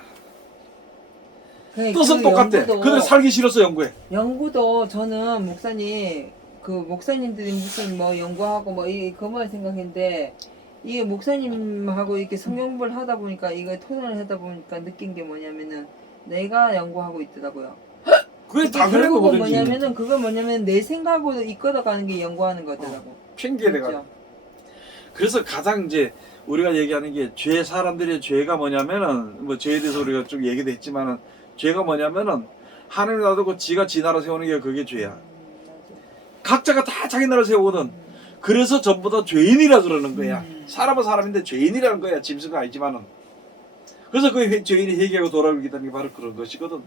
뜻은 똑같아. 그들 살기 싫어서 연구해. 연구도 저는 목사님들이 무슨 뭐 연구하고 그만 생각했는데 이게 목사님하고 이렇게 성경을 하다 보니까 이거 토론을 하다 보니까 느낀 게 뭐냐면은 내가 연구하고 있더라고요. 그게 다 그런 거거든요. 뭐냐면 내 생각으로 이끌어가는 게 연구하는 거더라고. 핑계대가. 그래서 가장 이제 우리가 얘기하는 게 사람들의 죄가 뭐냐면은 뭐 죄에 대해서 우리가 좀 얘기도 했지만은 죄가 뭐냐면은 하나님 놔두고 지가 지 나라 세우는 게 그게 죄야. 각자가 다 자기 나라 세우거든. 그래서 전부 다 죄인이라 그러는 거야. 사람은 사람인데 죄인이라는 거야. 짐승은 아니지만은. 그래서 그 죄인이 회개하고 돌아오게 되는 게 바로 그런 것이거든.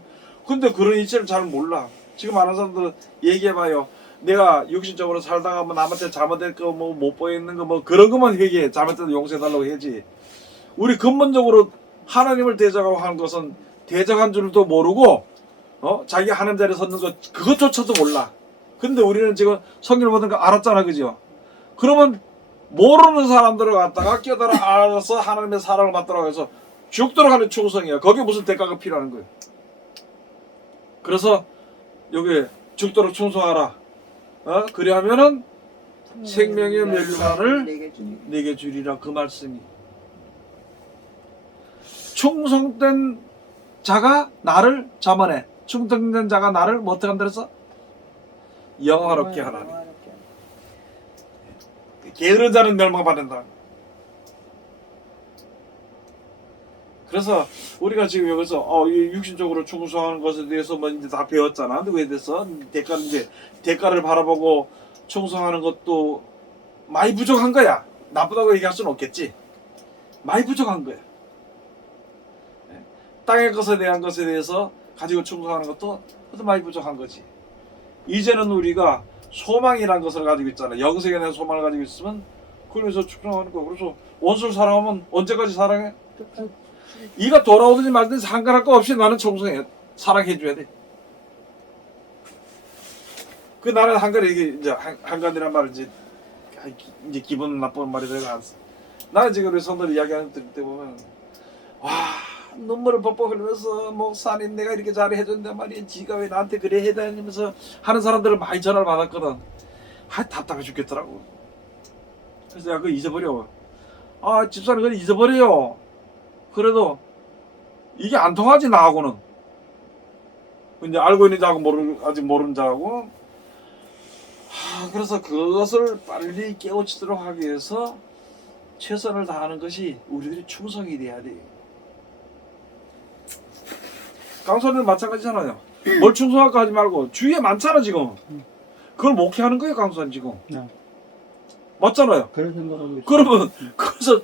근데 그런 이치를 잘 몰라. 지금 많은 사람들은 얘기해봐요. 내가 육신적으로 살다가 뭐 남한테 잘못된 거 뭐 못 보이는 거 뭐 그런 것만 회개해. 잘못된 용서해달라고 해야지. 우리 근본적으로 하나님을 대적하고 하는 것은 대적한 줄도 모르고 자기 하나님 자리에 섰는 것 그것조차도 몰라. 근데 우리는 지금 성경을 보는 거 알았잖아, 그죠? 그러면 모르는 사람들을 갖다가 깨달아 알아서 하나님의 사랑을 받도록 해서 죽도록 하는 충성이야. 거기에 무슨 대가가 필요한 거예요. 그래서 여기 죽도록 충성하라. 그리하면은 생명의 멸류관을 내게 주리라. 그 말씀이. 충성된 자가 나를 잠언해. 충성된 자가 나를 뭐 어떻게 한다 그랬어? 영화롭게 하나니. 게으른 자는 멸망받는다. 그래서 우리가 지금 여기서 육신적으로 충성하는 것에 대해서 뭐 이제 다 배웠잖아. 누구에 대해서 대가를 바라보고 충성하는 것도 많이 부족한 거야. 나쁘다고 얘기할 수는 없겠지. 많이 부족한 거야. 땅의 것에 대한 것에 대해서 가지고 충성하는 것도 그것도 많이 부족한 거지. 이제는 우리가 소망이라는 것을 가지고 있잖아. 영생에 대한 소망을 가지고 있으면 그래서 충성하는 거. 그래서 원수를 사랑하면 언제까지 사랑해? 이가 돌아오든지 말든지 상관할 거 없이 나는 충성해. 사랑해줘야 돼. 그 나는 한가지 이게 이제 한간이란 말을 이제 기분 나쁜 말이라고 안 써. 나는 지금 우리 성도들 이야기하는 때 보면 와 눈물을 뻑뻑 흘리면서 목사님 내가 이렇게 잘해준단 말이야. 지가 왜 나한테 그래 해다니면서 하는 사람들을 많이 전화를 받았거든. 답답해 죽겠더라고. 그래서 내가 그거 잊어버려. 집사님 그걸 잊어버려요. 그래도 이게 안 통하지 나하고는. 이제 알고 있는 자하고 아직 모르는 자하고. 그래서 그것을 빨리 깨우치도록 하기 위해서 최선을 다하는 것이 우리들이 충성이 돼야 돼. 강사는 마찬가지잖아요. 뭘 충성할까 하지 말고 주위에 많잖아 지금. 그걸 목회하는 거예요 강사는 지금. 네. 맞잖아요. 그런 생각합니다. 그러면 그래서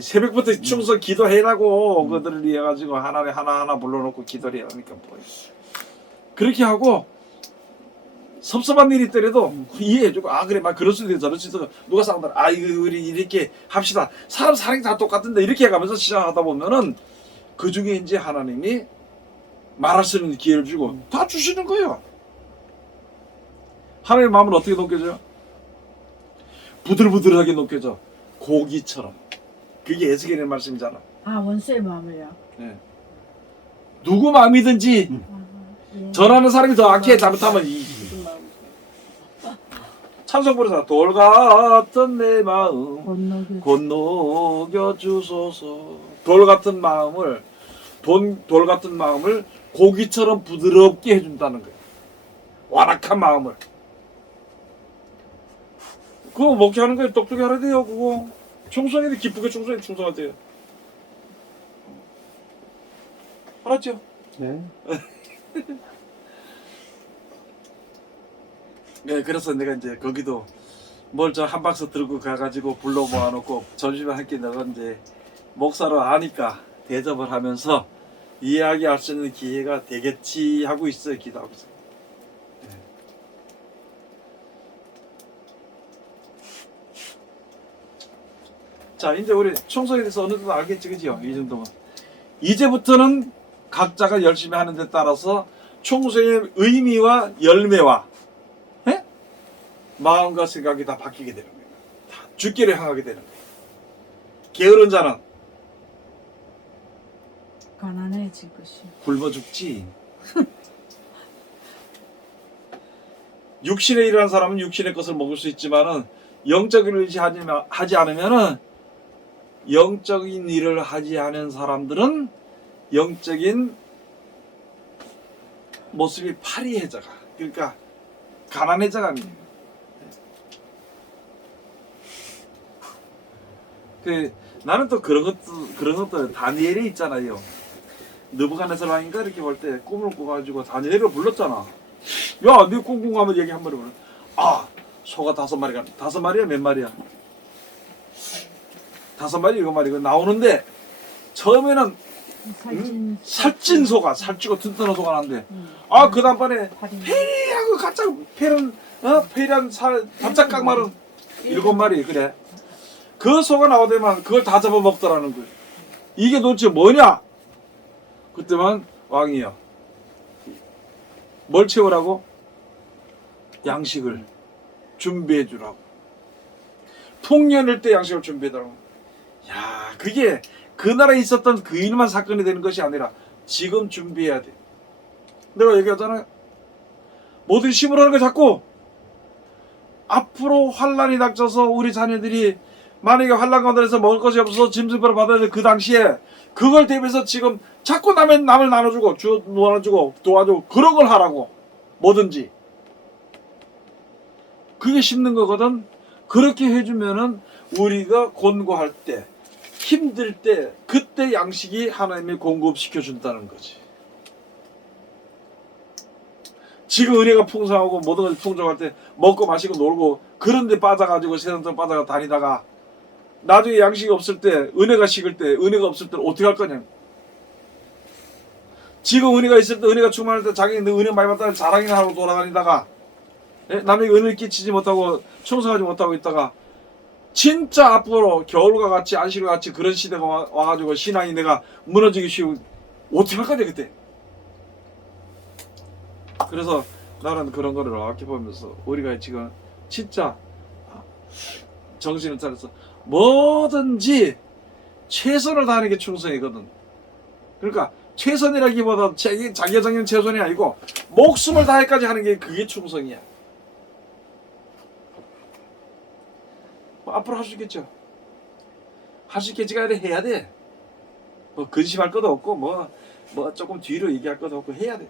새벽부터 충성 기도해라고 그들을 위해 가지고 하나하나 불러놓고 기도를 해라니까 뭐예요. 그렇게 하고 섭섭한 일이 있더라도 이해해주고 그래 막 그럴 수도 있어 저럴 수도 있어 누가 싸운다 이거 우리 이렇게 합시다. 사람 사랑이 다 똑같은데 이렇게 해가면서 시작하다 보면은 그 중에 이제 하나님이 말할 수 있는 기회를 주고 다 주시는 거예요. 하나님의 마음은 어떻게 녹여져요? 부들부들하게 녹여져. 고기처럼. 그게 에스겔의 말씀이잖아. 원수의 마음을요. 네. 누구 마음이든지 예. 전하는 사람이 더 악해. 잘못하면 찬송 부르잖아. 돌 같은 내 마음 곧 녹여 주소서. 돌 같은 마음을 고기처럼 부드럽게 해준다는 거예요. 완악한 마음을. 그거 목회하는 거예요. 똑똑히 하라 돼요. 그거 충성해야 돼. 기쁘게 충성해야 돼요. 알았죠? 네. 네, 그래서 내가 이제 거기도 뭘 저 한 박스 들고 가가지고 불러 모아놓고 점심에 한 끼 내가 이제 목사로 아니까 대접을 하면서 이야기할 수 있는 기회가 되겠지 하고 있어요. 기도하고 있어요. 네. 자, 이제 우리 충성에 대해서 어느 정도 알겠지, 그지요? 이 정도면. 이제부터는 각자가 열심히 하는 데 따라서 충성의 의미와 열매와 마음과 생각이 다 바뀌게 되는 거예요. 다 주께를 향하게 되는 거예요. 게으른 자는 가난해질 것이. 굶어 죽지. 육신에 일하는 사람은 육신의 것을 먹을 수 있지만은 영적인 일을 하지 않으면은 영적인 일을 하지 않은 사람들은 영적인 모습이 파리해져가. 그러니까 가난해져갑니다. 나는 또 그런 것도 다니엘이 있잖아요. 느부갓네살 왕인가 이렇게 볼 때 꿈을 꿔가지고 다니엘을 불렀잖아. 야, 네 꿈 꾸고 하면 얘기 한 마리 불러. 소가 5마리가 5마리야 몇 마리야? 5마리 7마리 나오는데 처음에는 살찐 소가 살찌고 튼튼한 소가 나는데 그 다음번에 페리하고 가짜 페리한 살 바짝 깡마른 7마리 그래. 그 소가 나오더만 그걸 다 잡아먹더라는 거예요. 이게 도대체 뭐냐? 그때만 왕이요. 뭘 채우라고? 양식을 준비해 주라고. 풍년일 때 양식을 준비해 달라고. 야, 그게 그 나라에 있었던 그 일만 사건이 되는 것이 아니라 지금 준비해야 돼. 내가 얘기하잖아요. 뭐든지 심으라는 거 자꾸 앞으로 환란이 닥쳐서 우리 자녀들이 만약에 환란 가운데서 먹을 것이 없어서 짐승벌을 받아야 될 그 당시에 그걸 대비해서 지금 자꾸 남을 나눠주고 나눠주고 도와주고 그런 걸 하라고. 뭐든지 그게 심는 거거든. 그렇게 해주면은 우리가 곤고할 때 힘들 때 그때 양식이 하나님이 공급시켜 준다는 거지. 지금 은혜가 풍성하고 모든 것이 풍족할 때 먹고 마시고 놀고 그런 데 빠져가지고 세상에 빠져가 다니다가 나중에 양식이 없을 때 은혜가 식을 때 은혜가 없을 때는 어떻게 할 거냐. 지금 은혜가 있을 때 은혜가 충만할 때 자기는 은혜 많이 받다 자랑이나 하고 돌아다니다가 예? 남에게 은혜를 끼치지 못하고 충성하지 못하고 있다가 진짜 앞으로 겨울과 같이 안식과 같이 그런 시대가 와가지고 신앙이 내가 무너지기 쉬운 어떻게 할 거냐 그때. 그래서 나는 그런 거를 이렇게 보면서 우리가 지금 진짜 정신을 차려서 뭐든지 최선을 다하는 게 충성이거든. 그러니까 최선이라기보다 자기가 정한 최선이 아니고 목숨을 다해까지 하는 게 그게 충성이야. 뭐 앞으로 할 수 있겠죠. 할 수 있겠지가 아니라 해야 돼. 뭐 근심할 것도 없고 뭐 조금 뒤로 얘기할 것도 없고 해야 돼.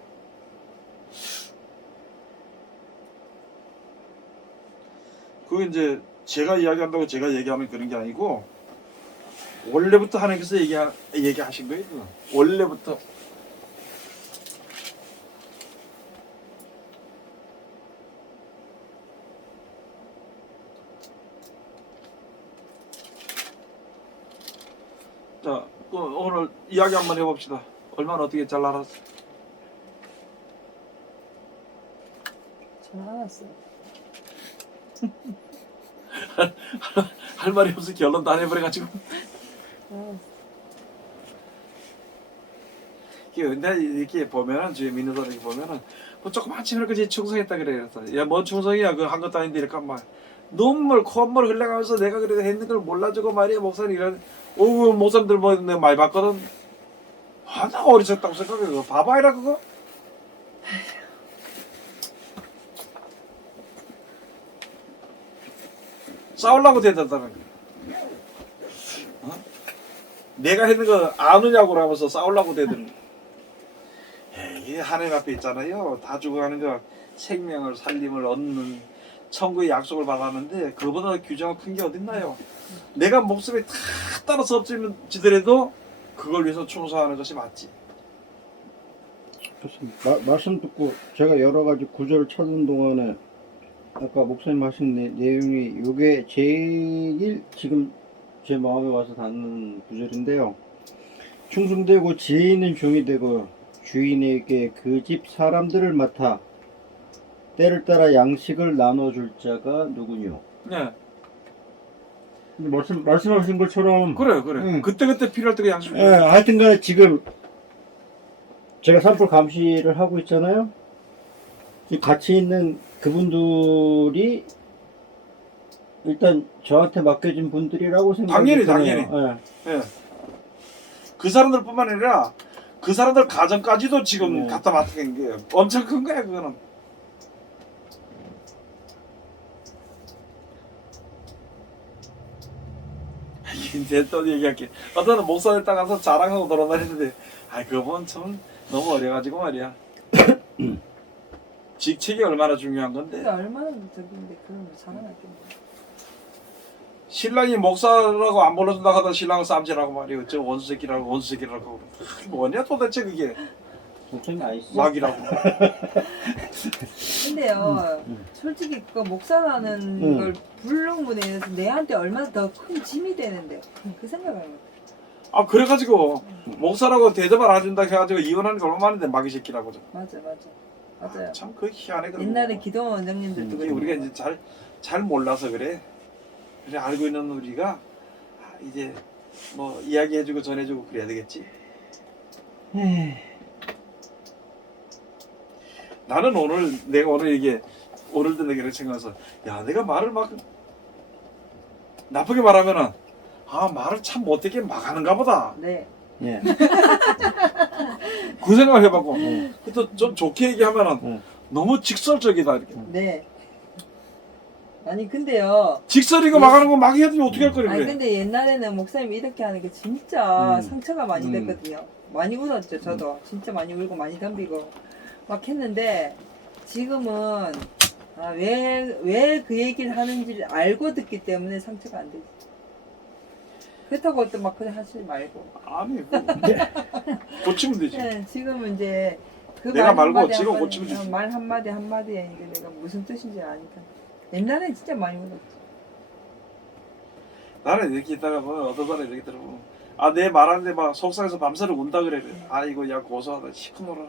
그게 이제 제가 이야기한다고 제가 얘기하면 그런 게 아니고 원래부터 하나님께서 얘기하신 거예요. 원래부터. 자, 오늘 이야기 한번 해봅시다. 얼마나 어떻게 잘 알았어? 잘 알았어요. 할 말이 없어 결론 다 내버려가지고. 근데 이렇게 보면은 주위 믿는 사람이 보면은 뭐 조그맣지 않게 충성했다 그래. 그래서 야 뭐 충성이야 그 한 것도 아닌데 이렇게 한 말. 눈물 콧물 흘려가면서 내가 그래도 했는 걸 몰라주고 말이야 목사님 이런. 오 목사님들 뭐 내가 많이 봤거든. 나 어리석다고 생각해. 그거 바바이라 그거. 싸우려고 대단다는 거야. 어? 내가 했는 거 아느냐고 하면서 싸우려고 대드는 거야. 이게 하나님 앞에 있잖아요. 다 죽어가는 거 생명을 살림을 얻는 천국의 약속을 받았는데 그보다 규정은 큰 게 어딨나요? 내가 목숨에 다 따라서 없지더라도 그걸 위해서 충성하는 것이 맞지. 좋습니다. 말씀 듣고 제가 여러 가지 구절을 찾는 동안에 아까 목사님 하신 내용이 요게 제일 지금 제 마음에 와서 닿는 구절인데요. 충성되고 지혜 있는 종이 되고 주인에게 그 집 사람들을 맡아 때를 따라 양식을 나눠줄 자가 누구뇨? 네. 근데 말씀하신 것처럼 그래. 응. 그때 필요할 때 양식. 하여튼간에 지금 제가 산불 감시를 하고 있잖아요. 이 같이 있는 그분들이 일단 저한테 맡겨진 분들이라고 생각해요. 당연히. 예. 그 사람들뿐만 아니라 그 사람들 가정까지도 지금 갖다 맡긴 게 엄청 큰 거야 그거는. 이제 또 얘기할게. 어떤 목사님 딱 가서 자랑하고 돌아다니는데, 그분 참 너무 어려가지고 말이야. 직책이 얼마나 중요한 건데. 그게 얼마나 저긴데 그런 걸 자랑할겠네. 신랑이 목사라고 안 불러준다 하다 신랑을 쌈질하고 말이야. 저 원수새끼라고 하고. 뭐냐 도대체 그게. 엄청 나이스. 막이라고. 근데요, 솔직히 그 목사라는 걸 부르는 분에 대해서 내한테 얼마나 더 큰 짐이 되는데 그 생각을 해요. 그래가지고 목사라고 대접을 안 해준다 해가지고 이혼하는 게 얼마나 많은데 마귀 새끼라고. 맞아요. 참 그 희한해. 옛날에 기도원 원장님들도 그게 우리가 이제 잘 몰라서 그래. 그래 알고 있는 우리가 이제 뭐 이야기해주고 전해주고 그래야 되겠지. 나는 내가 오늘 이게 오늘도 내가 이렇게 생각해서 내가 말을 막 나쁘게 말하면은 말을 참 못되게 막 하는가 보다. 네. 예. 그 생각을 해봤고 또 좀 좋게 얘기하면은 너무 직설적이다 이렇게. 네. 아니 근데요. 직설이고 막 하는 거 막 해야지 어떻게 할 거래 아니 그래. 근데 옛날에는 목사님이 이렇게 하는 게 진짜 상처가 많이 됐거든요. 많이 울었죠 저도. 진짜 많이 울고 많이 덤비고 막 했는데 지금은 왜 그 얘기를 하는지를 알고 듣기 때문에 상처가 안 되지. 그렇다고 또 막 그래 하지 말고. 아니 고치면 되지. 네, 지금은 이제 그 내가 말 말고 한마디 지금 한마디, 고치면 되지. 말 한마디에 이제 내가 무슨 뜻인지 아니까. 옛날엔 진짜 많이 울었지. 나는 이렇게 있다가 보면 어떤 사람이 이렇게 들어보면 아, 내 말하는데 막 속상해서 밤새를 운다 그래. 아이고, 야, 고소하다. 시큰노라.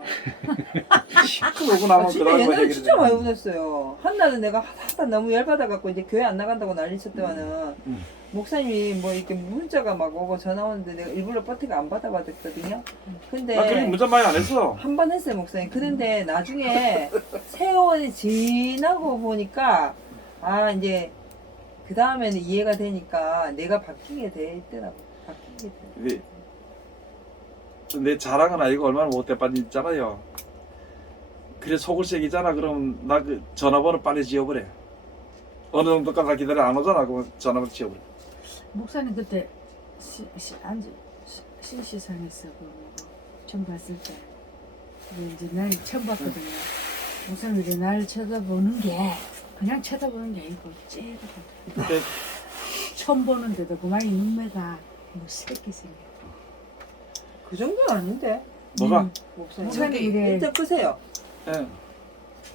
시큰노고 나면 진짜 그다음에 옛날에 해결이 진짜 많이 돼. 운했어요. 한날은 내가 하다 너무 열받아갖고 이제 교회 안 나간다고 난리 쳤더만은 목사님이 뭐 이렇게 문자가 막 오고 전화 오는데 내가 일부러 버티고 안 받아봤거든요. 근데 나 그렇게 문자 많이 안 했어. 한 번 했어요, 목사님. 그런데 나중에 세월이 지나고 보니까 아 이제 그 다음에는 이해가 되니까 내가 바뀌게 돼 있더라고. 바뀌게 돼. 내 자랑은 아니고 얼마나 못돼 빠진 있잖아요. 그래 속을 새기잖아. 그럼 나 그 전화번호 빨리 지워버려. 어느 정도까지 기다려 안 오잖아. 그러면 전화번호 지워버려. 목사님 그때 실시상에서 처음 봤을 때 이제 날 처음 봤거든요. 목사님 이제 날 쳐다보는 게 그냥 쳐다보는 게 아니고 째려보고 그때 처음 보는데도 그만이 눈매가 뭐 새끼 생겨. 그 정도는 아닌데 뭐가? 목사님. 목사님 이래 일단 끄세요. 예.